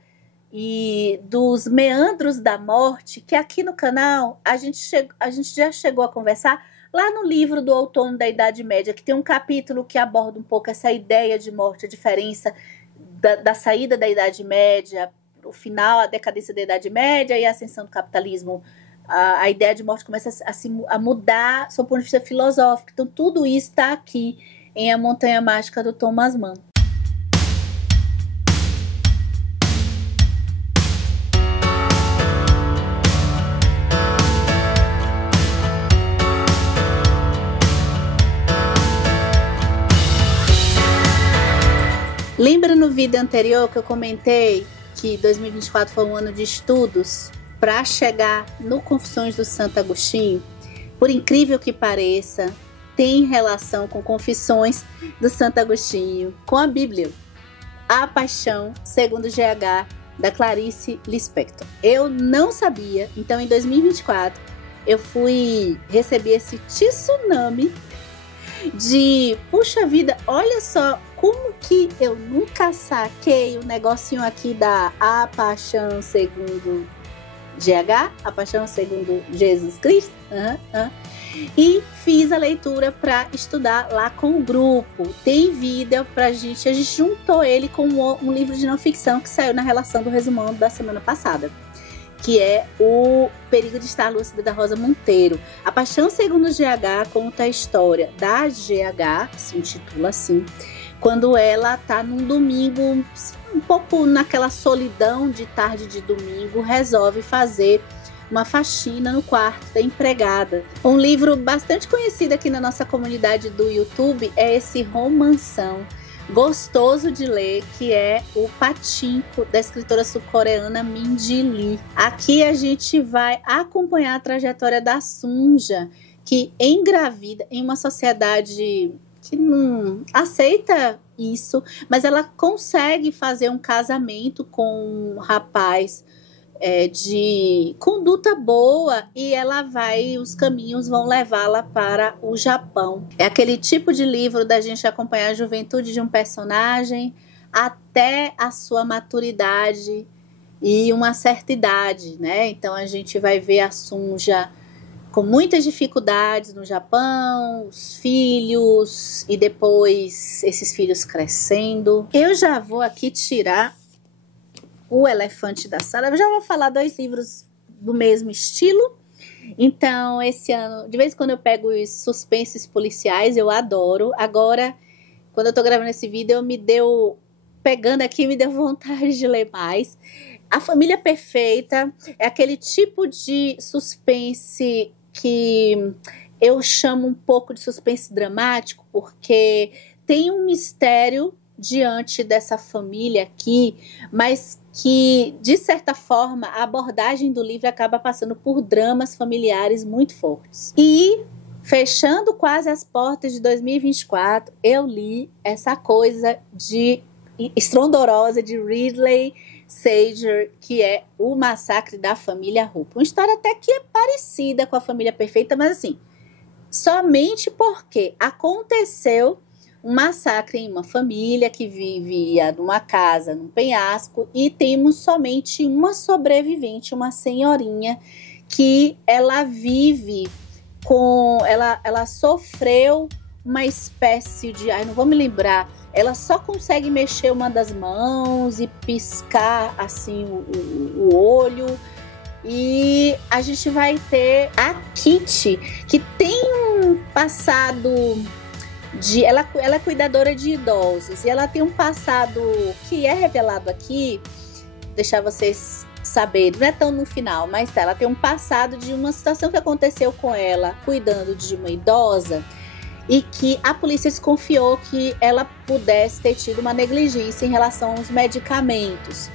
e dos meandros da morte, que aqui no canal a gente já chegou a conversar lá no livro do Outono da Idade Média, que tem um capítulo que aborda um pouco essa ideia de morte, a diferença da saída da Idade Média, o final, a decadência da Idade Média e a ascensão do capitalismo. A ideia de morte começa a mudar sob o ponto de vista filosófico. Então tudo isso está aqui em A Montanha Mágica do Thomas Mann. Lembra no vídeo anterior que eu comentei que 2024 foi um ano de estudos para chegar no Confissões do Santo Agostinho? Por incrível que pareça, tem relação com Confissões do Santo Agostinho, com a Bíblia. A Paixão, segundo GH, da Clarice Lispector. Eu não sabia, então em 2024 eu recebi esse tsunami de, puxa vida, olha só como que eu nunca saquei o negocinho aqui da A Paixão segundo GH, A Paixão segundo Jesus Cristo, e fiz a leitura para estudar lá com o grupo. Tem vídeo a gente juntou ele com um livro de não ficção que saiu na relação do resumão da semana passada, que é O Perigo de Estar Lúcida, da Rosa Monteiro. A Paixão segundo GH conta a história da GH, se intitula assim, quando ela tá num domingo, um pouco naquela solidão de tarde de domingo, resolve fazer uma faxina no quarto da empregada. Um livro bastante conhecido aqui na nossa comunidade do YouTube é esse romanção gostoso de ler, que é o Pachinko, da escritora sul-coreana Minji Lee. Aqui a gente vai acompanhar a trajetória da Sunja, que engravida em uma sociedade que não aceita isso, mas ela consegue fazer um casamento com um rapaz de conduta boa, e os caminhos vão levá-la para o Japão. É aquele tipo de livro da gente acompanhar a juventude de um personagem até a sua maturidade e uma certa idade, né? Então a gente vai ver a Sunja com muitas dificuldades no Japão, os filhos, e depois esses filhos crescendo. Eu já vou aqui tirar o elefante da sala. Eu já vou falar 2 livros do mesmo estilo. Então, esse ano, de vez em quando eu pego os suspenses policiais, eu adoro. Agora, quando eu tô gravando esse vídeo, me deu vontade de ler mais. A Família Perfeita é aquele tipo de suspense que eu chamo um pouco de suspense dramático, porque tem um mistério diante dessa família aqui, mas que, de certa forma, a abordagem do livro acaba passando por dramas familiares muito fortes. E, fechando quase as portas de 2024, eu li essa coisa estrondorosa de Ridley Sager, que é O Massacre da Família Hooper. Uma história até que é parecida com A Família Perfeita, mas assim, somente porque aconteceu um massacre em uma família que vivia numa casa, num penhasco, e temos somente uma sobrevivente, uma senhorinha, que ela vive ela sofreu uma espécie de, não vou me lembrar, ela só consegue mexer uma das mãos e piscar assim o olho. E a gente vai ter a Kitty, que tem um passado ela é cuidadora de idosos, e ela tem um passado que é revelado aqui, deixar vocês saberem, não é tão no final, mas ela tem um passado de uma situação que aconteceu com ela cuidando de uma idosa, e que a polícia desconfiou que ela pudesse ter tido uma negligência em relação aos medicamentos.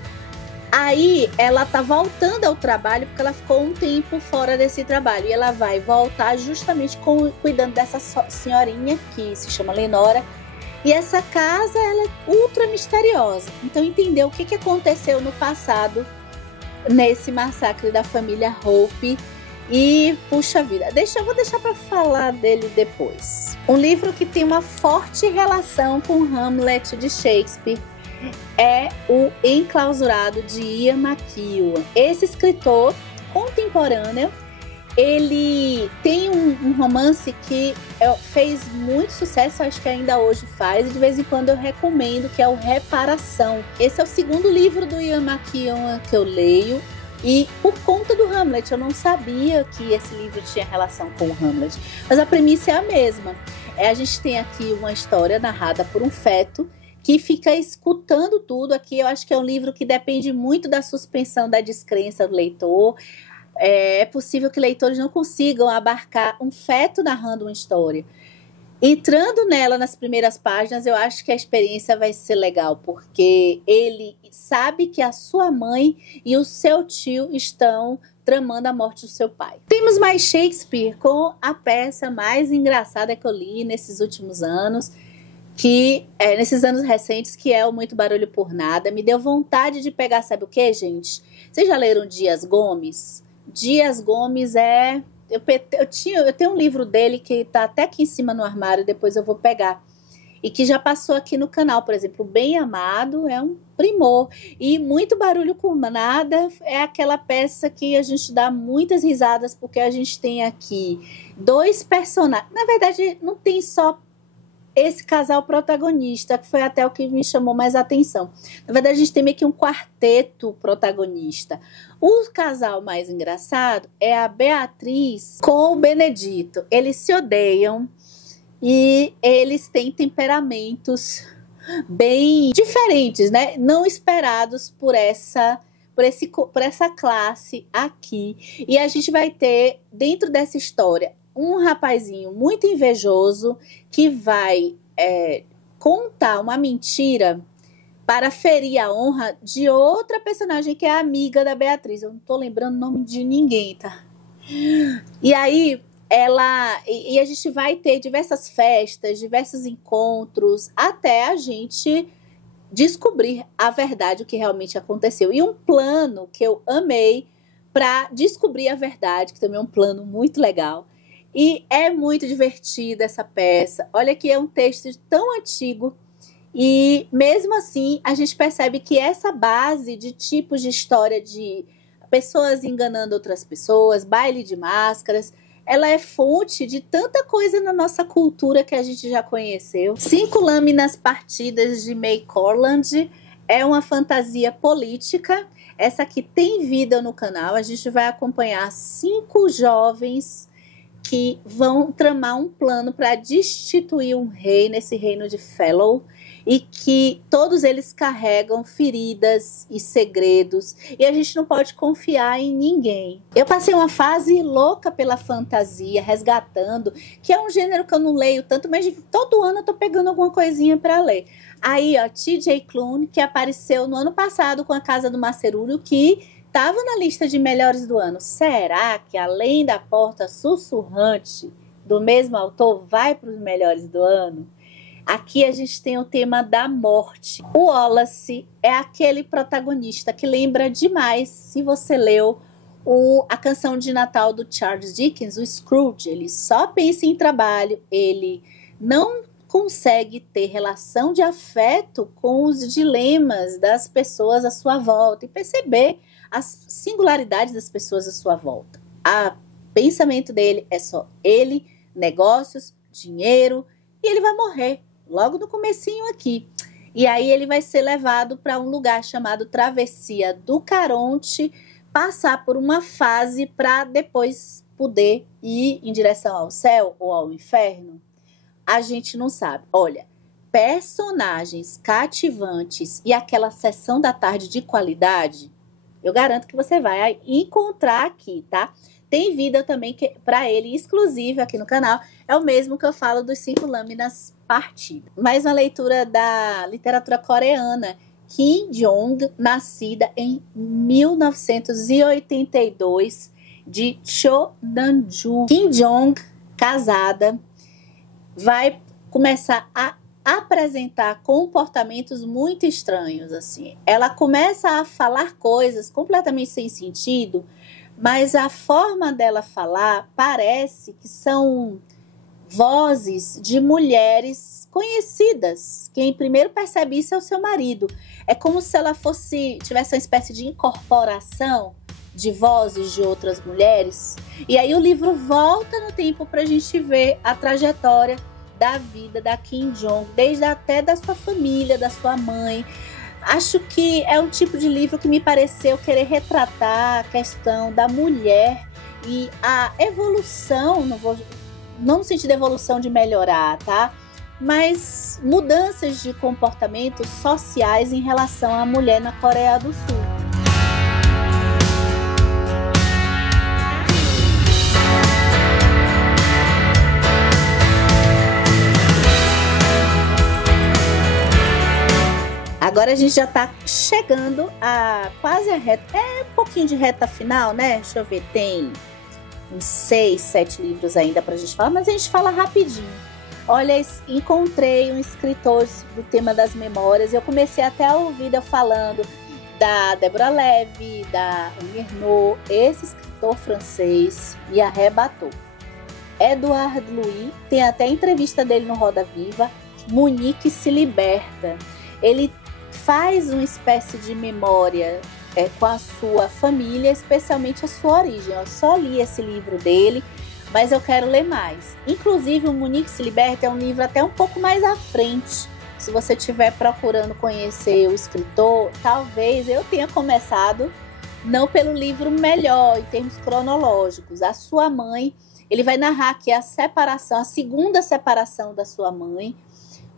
Aí ela tá voltando ao trabalho porque ela ficou um tempo fora desse trabalho, e ela vai voltar justamente cuidando dessa senhorinha que se chama Lenora. E essa casa, ela é ultra misteriosa. Então entender o que aconteceu no passado nesse massacre da família Hope. E puxa vida, eu vou deixar para falar dele depois. Um livro que tem uma forte relação com Hamlet de Shakespeare é o Enclausurado, de Ian McEwan. Esse escritor contemporâneo, ele tem um romance que fez muito sucesso, acho que ainda hoje faz, e de vez em quando eu recomendo, que é o Reparação. Esse é o segundo livro do Ian McEwan que eu leio, e por conta do Hamlet, eu não sabia que esse livro tinha relação com o Hamlet, mas a premissa é a mesma. A gente tem aqui uma história narrada por um feto que fica escutando tudo. Aqui eu acho que é um livro que depende muito da suspensão da descrença do leitor. É possível que leitores não consigam abarcar um feto narrando uma história. Entrando nela nas primeiras páginas, eu acho que a experiência vai ser legal, porque ele sabe que a sua mãe e o seu tio estão tramando a morte do seu pai. Temos mais Shakespeare com a peça mais engraçada que eu li nesses últimos anos, nesses anos recentes, que é o Muito Barulho por Nada. Me deu vontade de pegar, sabe o que, gente? Vocês já leram Dias Gomes? Dias Gomes eu tenho um livro dele que tá até aqui em cima no armário, depois eu vou pegar. E que já passou aqui no canal, por exemplo, Bem Amado é um primor. E Muito Barulho por Nada é aquela peça que a gente dá muitas risadas, porque a gente tem aqui dois personagens. Na verdade, não tem só esse casal protagonista, que foi até o que me chamou mais atenção. Na verdade, a gente tem meio que um quarteto protagonista. O casal mais engraçado é a Beatriz com o Benedito. Eles se odeiam e eles têm temperamentos bem diferentes, né? Não esperados por essa classe aqui. E a gente vai ter, dentro dessa história, um rapazinho muito invejoso que vai contar uma mentira para ferir a honra de outra personagem que é amiga da Beatriz. Eu não tô lembrando o nome de ninguém, tá? E aí e a gente vai ter diversas festas, diversos encontros, até a gente descobrir a verdade, o que realmente aconteceu. E um plano que eu amei para descobrir a verdade, que também é um plano muito legal. E é muito divertida essa peça. Olha que é um texto tão antigo, e mesmo assim a gente percebe que essa base de tipos de história de pessoas enganando outras pessoas, baile de máscaras, ela é fonte de tanta coisa na nossa cultura que a gente já conheceu. 5 Lâminas Partidas, de May Corland, é uma fantasia política. Essa aqui tem vida no canal. A gente vai acompanhar 5 jovens que vão tramar um plano para destituir um rei nesse reino de Fellow, e que todos eles carregam feridas e segredos, e a gente não pode confiar em ninguém. Eu passei uma fase louca pela fantasia, resgatando, que é um gênero que eu não leio tanto, mas todo ano eu tô pegando alguma coisinha para ler. Aí, ó, T.J. Klune, que apareceu no ano passado com A Casa do Macerúlio, que estava na lista de melhores do ano. Será que Além da Porta Sussurrante, do mesmo autor, vai para os melhores do ano? Aqui a gente tem o tema da morte. O Wallace é aquele protagonista que lembra demais, se você leu a canção de Natal do Charles Dickens, o Scrooge. Ele só pensa em trabalho, ele não consegue ter relação de afeto com os dilemas das pessoas à sua volta e perceber as singularidades das pessoas à sua volta. O pensamento dele é só ele, negócios, dinheiro, e ele vai morrer logo no comecinho aqui. E aí ele vai ser levado para um lugar chamado Travessia do Caronte, passar por uma fase para depois poder ir em direção ao céu ou ao inferno. A gente não sabe. Olha, personagens cativantes e aquela sessão da tarde de qualidade, eu garanto que você vai encontrar aqui, tá? Tem vídeo também para ele exclusivo aqui no canal. É o mesmo que eu falo dos 5 lâminas partidas. Mais uma leitura da literatura coreana. Kim Jong, nascida em 1982, de Cho Namjoon. Kim Jong, casada, vai começar a apresentar comportamentos muito estranhos, assim. Ela começa a falar coisas completamente sem sentido, mas a forma dela falar parece que são vozes de mulheres conhecidas. Quem primeiro percebe isso é o seu marido. É como se ela tivesse uma espécie de incorporação de vozes de outras mulheres. E aí o livro volta no tempo para a gente ver a trajetória da vida da Kim Jong, desde até da sua família, da sua mãe. Acho que é um tipo de livro que me pareceu querer retratar a questão da mulher e a evolução, não no sentido de evolução de melhorar, tá? Mas mudanças de comportamentos sociais em relação à mulher na Coreia do Sul. Agora a gente já tá chegando a quase a reta, um pouquinho de reta final, né? Deixa eu ver, tem uns 6, 7 livros ainda pra gente falar, mas a gente fala rapidinho. Olha, encontrei um escritor do tema das memórias, eu comecei até a ouvir eu falando da Deborah Levy, da Annie Ernaux, esse escritor francês me arrebatou. Edouard Louis, tem até entrevista dele no Roda Viva, Monique se liberta. Ele faz uma espécie de memória com a sua família, especialmente a sua origem. Eu só li esse livro dele, mas eu quero ler mais. Inclusive, o Monique se liberta é um livro até um pouco mais à frente. Se você estiver procurando conhecer o escritor, talvez eu tenha começado não pelo livro melhor, em termos cronológicos. A sua mãe, ele vai narrar aqui a separação, a segunda separação da sua mãe,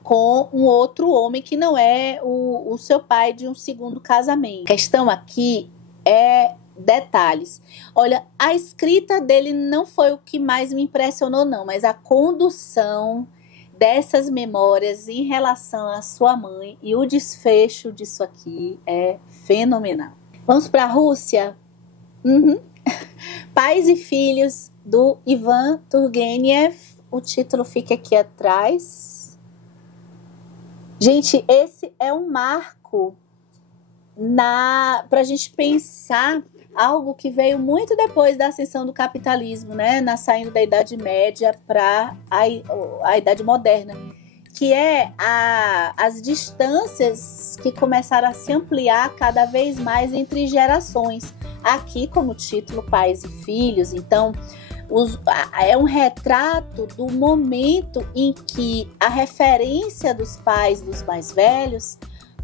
com um outro homem que não é o seu pai de um segundo casamento. A questão aqui é detalhes. Olha, a escrita dele não foi o que mais me impressionou, não, mas a condução dessas memórias em relação à sua mãe e o desfecho disso aqui é fenomenal. Vamos para a Rússia? Pais e Filhos, do Ivan Turgenev. O título fica aqui atrás. Gente, esse é um marco para a gente pensar algo que veio muito depois da ascensão do capitalismo, né? Saindo da Idade Média para a Idade Moderna, que é as distâncias que começaram a se ampliar cada vez mais entre gerações. Aqui, como título, Pais e Filhos, então é um retrato do momento em que a referência dos pais dos mais velhos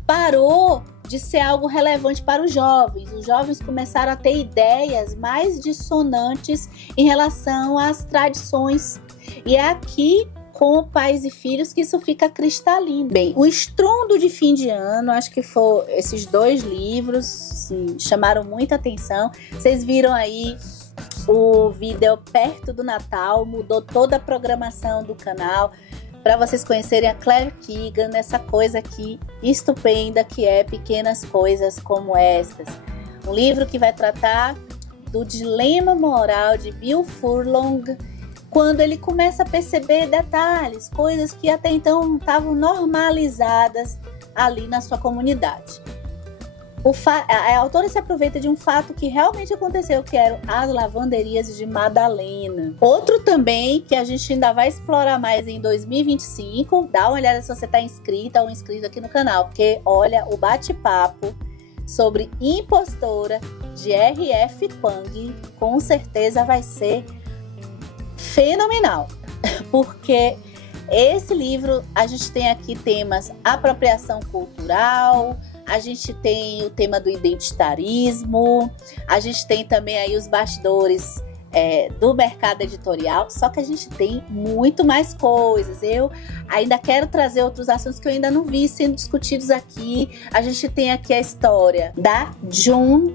parou de ser algo relevante para os jovens. Os jovens começaram a ter ideias mais dissonantes em relação às tradições. E é aqui, com Pais e Filhos, que isso fica cristalino. Bem, o estrondo de fim de ano, acho que foi esses 2 livros, sim, chamaram muita atenção. Vocês viram aí o vídeo perto do Natal, mudou toda a programação do canal para vocês conhecerem a Claire Keegan, essa coisa aqui estupenda que é Pequenas Coisas Como Estas. Um livro que vai tratar do dilema moral de Bill Furlong, quando ele começa a perceber detalhes, coisas que até então estavam normalizadas ali na sua comunidade. A autora se aproveita de um fato que realmente aconteceu, que eram as lavanderias de Madalena. Outro também que a gente ainda vai explorar mais em 2025. Dá uma olhada se você está inscrita ou inscrito aqui no canal, porque olha, o bate-papo sobre Impostora de R.F. Kuang com certeza vai ser fenomenal, porque esse livro a gente tem aqui temas apropriação cultural, a gente tem o tema do identitarismo, a gente tem também aí os bastidores do mercado editorial, só que a gente tem muito mais coisas. Eu ainda quero trazer outros assuntos que eu ainda não vi sendo discutidos aqui. A gente tem aqui a história da June,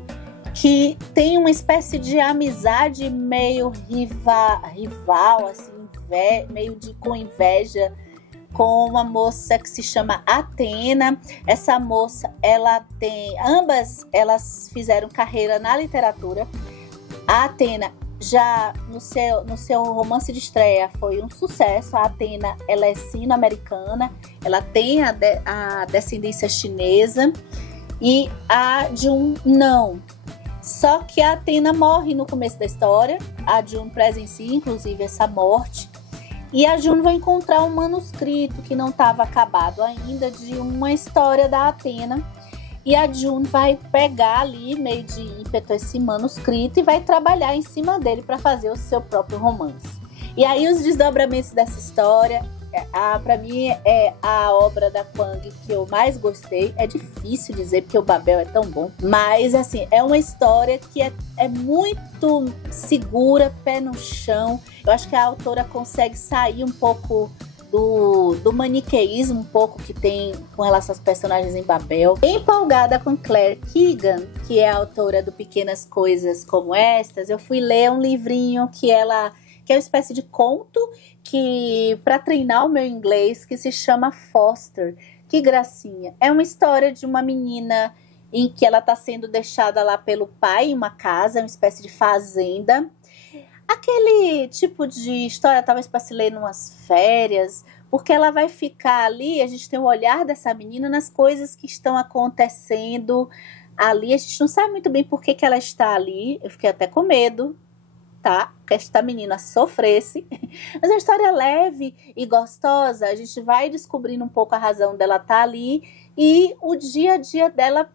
que tem uma espécie de amizade meio rival, assim, meio com inveja, com uma moça que se chama Athena. Essa moça, ambas elas fizeram carreira na literatura. A Athena já no seu romance de estreia foi um sucesso. A Athena, ela é sino-americana, ela tem a descendência chinesa, e a June não. Só que a Athena morre no começo da história, a June presencia inclusive essa morte, e a June vai encontrar um manuscrito que não estava acabado ainda de uma história da Athena, e a June vai pegar ali, meio de ímpeto, esse manuscrito e vai trabalhar em cima dele para fazer o seu próprio romance. E aí os desdobramentos dessa história, para mim é a obra da Kuang que eu mais gostei. É difícil dizer porque o Babel é tão bom, mas assim, é uma história que é muito segura, pé no chão. Eu acho que a autora consegue sair um pouco do maniqueísmo, um pouco que tem com relação aos personagens em Babel. Empolgada com Claire Keegan, que é a autora do Pequenas Coisas Como Estas, eu fui ler um livrinho que é uma espécie de conto que para treinar o meu inglês, que se chama Foster. Que gracinha! É uma história de uma menina em que ela está sendo deixada lá pelo pai em uma casa, uma espécie de fazenda. Aquele tipo de história talvez para se ler em umas férias, porque ela vai ficar ali, a gente tem o olhar dessa menina nas coisas que estão acontecendo ali. A gente não sabe muito bem por que ela está ali. Eu fiquei até com medo, tá? Que esta menina sofresse. Mas a história é leve e gostosa. A gente vai descobrindo um pouco a razão dela estar ali e o dia a dia dela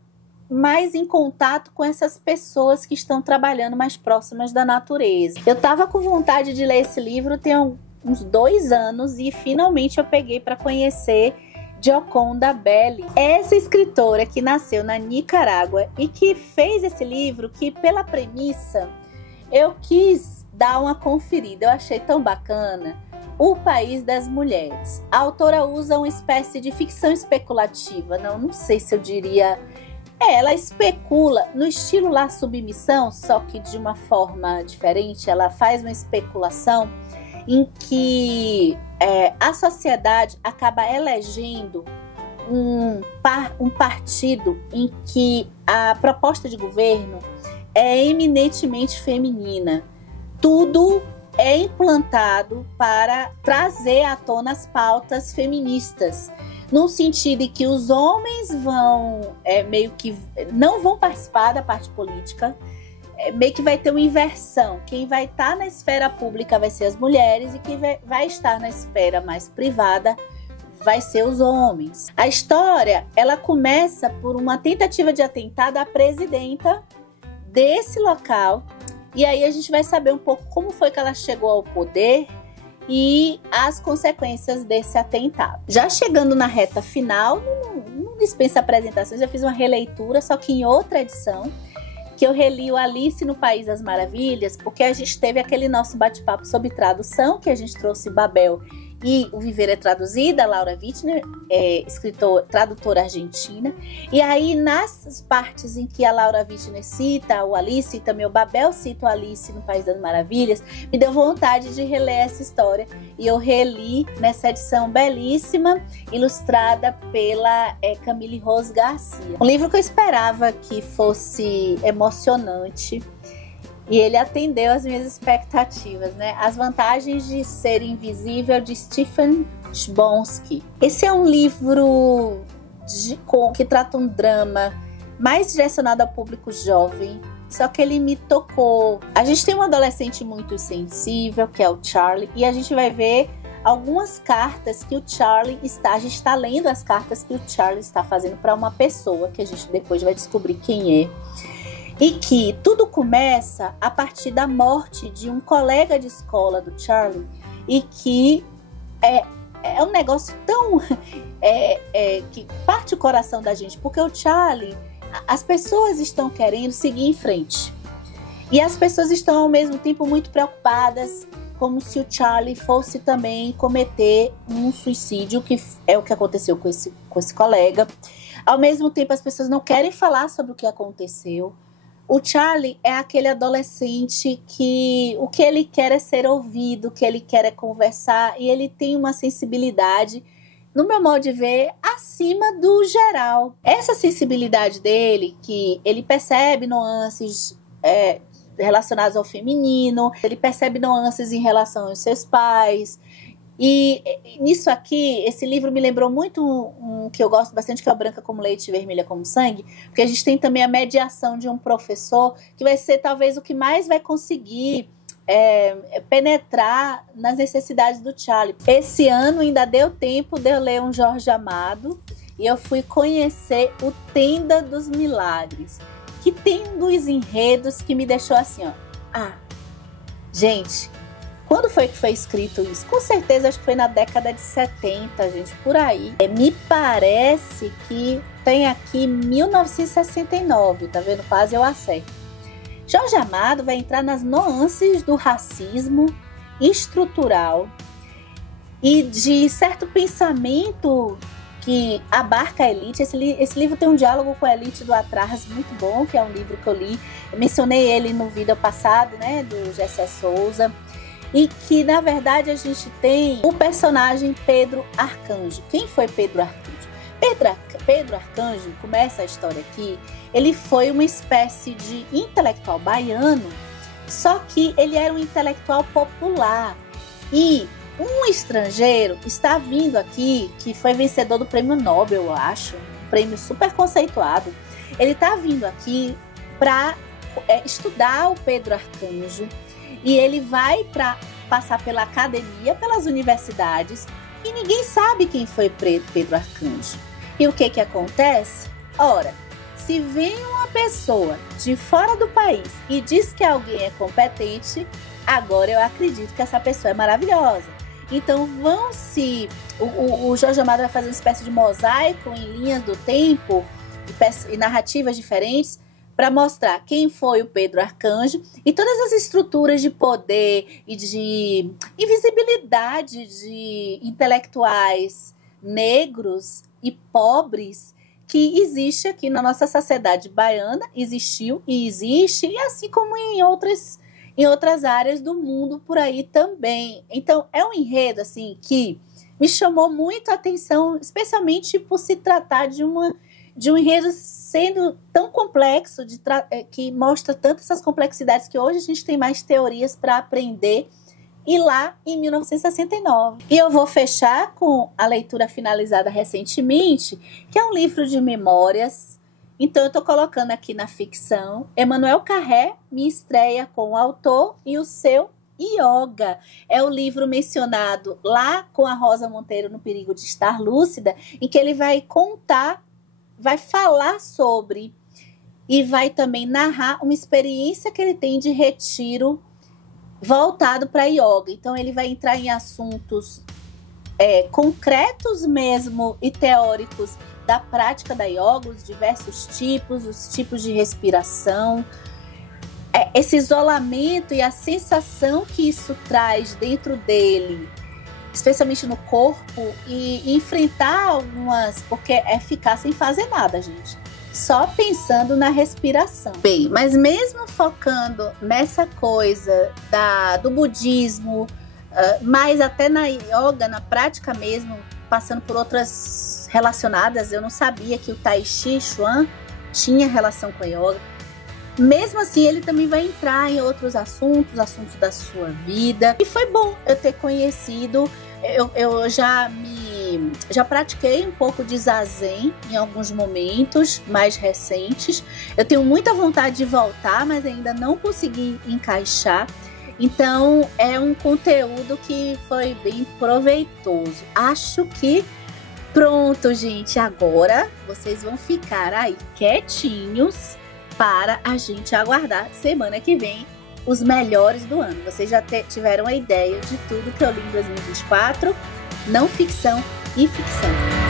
mais em contato com essas pessoas que estão trabalhando mais próximas da natureza. Eu tava com vontade de ler esse livro tem uns 2 anos e finalmente eu peguei para conhecer Gioconda Belli, essa escritora que nasceu na Nicarágua e que fez esse livro que, pela premissa, eu quis dar uma conferida. Eu achei tão bacana. O País das Mulheres. A autora usa uma espécie de ficção especulativa, não sei se eu diria. Ela especula no estilo lá Submissão, só que de uma forma diferente. Ela faz uma especulação em que a sociedade acaba elegendo um partido em que a proposta de governo é eminentemente feminina. Tudo é implantado para trazer à tona as pautas feministas, no sentido em que os homens vão meio que não vão participar da parte política, meio que vai ter uma inversão. Quem vai estar na esfera pública vai ser as mulheres e quem vai estar na esfera mais privada vai ser os homens. A história, ela começa por uma tentativa de atentado à presidenta desse local, e aí a gente vai saber um pouco como foi que ela chegou ao poder e as consequências desse atentado. Já chegando na reta final, não dispensa apresentações, eu fiz uma releitura, só que em outra edição, que eu reli o Alice no País das Maravilhas, porque a gente teve aquele nosso bate-papo sobre tradução, que a gente trouxe Babel e O Viver é Traduzida, Laura Wittner, tradutora argentina. E aí, nas partes em que a Laura Wittner cita o Alice e também o Babel cita o Alice no País das Maravilhas, me deu vontade de reler essa história. E eu reli nessa edição belíssima, ilustrada pela Camille Rose Garcia. Um livro que eu esperava que fosse emocionante, e ele atendeu às minhas expectativas, né? As Vantagens de Ser Invisível, de Stephen Chbosky. Esse é um livro que trata um drama mais direcionado ao público jovem, só que ele me tocou. A gente tem um adolescente muito sensível, que é o Charlie, e a gente vai ver algumas cartas que o Charlie está... A gente está lendo as cartas que o Charlie está fazendo para uma pessoa, que a gente depois vai descobrir quem é. E que tudo começa a partir da morte de um colega de escola do Charlie, e que é um negócio tão... que parte o coração da gente, porque o Charlie... As pessoas estão querendo seguir em frente. E as pessoas estão, ao mesmo tempo, muito preocupadas, como se o Charlie fosse também cometer um suicídio, que é o que aconteceu com esse colega. Ao mesmo tempo, as pessoas não querem falar sobre o que aconteceu. O Charlie é aquele adolescente que o que ele quer é ser ouvido, o que ele quer é conversar, e ele tem uma sensibilidade, no meu modo de ver, acima do geral. Essa sensibilidade dele, que ele percebe nuances relacionadas ao feminino, ele percebe nuances em relação aos seus pais. E nisso aqui, esse livro me lembrou muito um que eu gosto bastante, que é o Branca como Leite e Vermelha como Sangue, porque a gente tem também a mediação de um professor, que vai ser talvez o que mais vai conseguir penetrar nas necessidades do Charlie. Esse ano ainda deu tempo de eu ler um Jorge Amado, e eu fui conhecer o Tenda dos Milagres, que tem dos enredos que me deixou assim, ó. Gente, quando foi que foi escrito isso? Com certeza, acho que foi na década de 70, gente, por aí. Me parece que tem aqui 1969, tá vendo? Quase eu acerto. Jorge Amado vai entrar nas nuances do racismo estrutural e de certo pensamento que abarca a elite. Esse livro tem um diálogo com a elite do Atrás muito bom, que é um livro que eu li. Eu mencionei ele no vídeo passado, né, do Gessé Souza. E que, na verdade, a gente tem o personagem Pedro Arcanjo. Quem foi Pedro Arcanjo? Pedro Arcanjo, começa a história aqui, ele foi uma espécie de intelectual baiano, só que ele era um intelectual popular. E um estrangeiro está vindo aqui, que foi vencedor do prêmio Nobel, eu acho, um prêmio super conceituado. Ele está vindo aqui para estudar o Pedro Arcanjo, e ele vai passar pela academia, pelas universidades, e ninguém sabe quem foi Pedro Arcanjo. E o que acontece? Ora, se vem uma pessoa de fora do país e diz que alguém é competente, agora eu acredito que essa pessoa é maravilhosa. Então o Jorge Amado vai fazer uma espécie de mosaico em linhas do tempo e narrativas diferentes para mostrar quem foi o Pedro Arcanjo e todas as estruturas de poder e de invisibilidade de intelectuais negros e pobres que existe aqui na nossa sociedade baiana, existiu e existe, e assim como em outras áreas do mundo por aí também. Então é um enredo assim que me chamou muito a atenção, especialmente por se tratar de um enredo sendo tão complexo, que mostra tantas essas complexidades que hoje a gente tem mais teorias para aprender, e lá em 1969. E eu vou fechar com a leitura finalizada recentemente, que é um livro de memórias. Então eu estou colocando aqui na ficção. Emmanuel Carré me estreia com o autor e o seu Yoga. É o livro mencionado lá com a Rosa Monteiro no Perigo de Estar Lúcida, em que ele vai contar, vai falar sobre e vai também narrar uma experiência que ele tem de retiro voltado para yoga. Então ele vai entrar em assuntos concretos mesmo e teóricos da prática da yoga, os diversos tipos, os tipos de respiração, esse isolamento e a sensação que isso traz dentro dele, especialmente no corpo, e enfrentar algumas, porque é ficar sem fazer nada, gente, só pensando na respiração. Bem, mas mesmo focando nessa coisa do budismo, mas até na yoga, na prática mesmo, passando por outras relacionadas, eu não sabia que o Tai Chi Chuan tinha relação com a yoga. Mesmo assim, ele também vai entrar em outros assuntos da sua vida. E foi bom eu ter conhecido, eu já me já pratiquei um pouco de zazen em alguns momentos mais recentes. Eu tenho muita vontade de voltar, mas ainda não consegui encaixar. Então é um conteúdo que foi bem proveitoso. Acho que pronto, gente. Agora vocês vão ficar aí quietinhos para a gente aguardar semana que vem os melhores do ano. Vocês já tiveram a ideia de tudo que eu li em 2024, não ficção e ficção.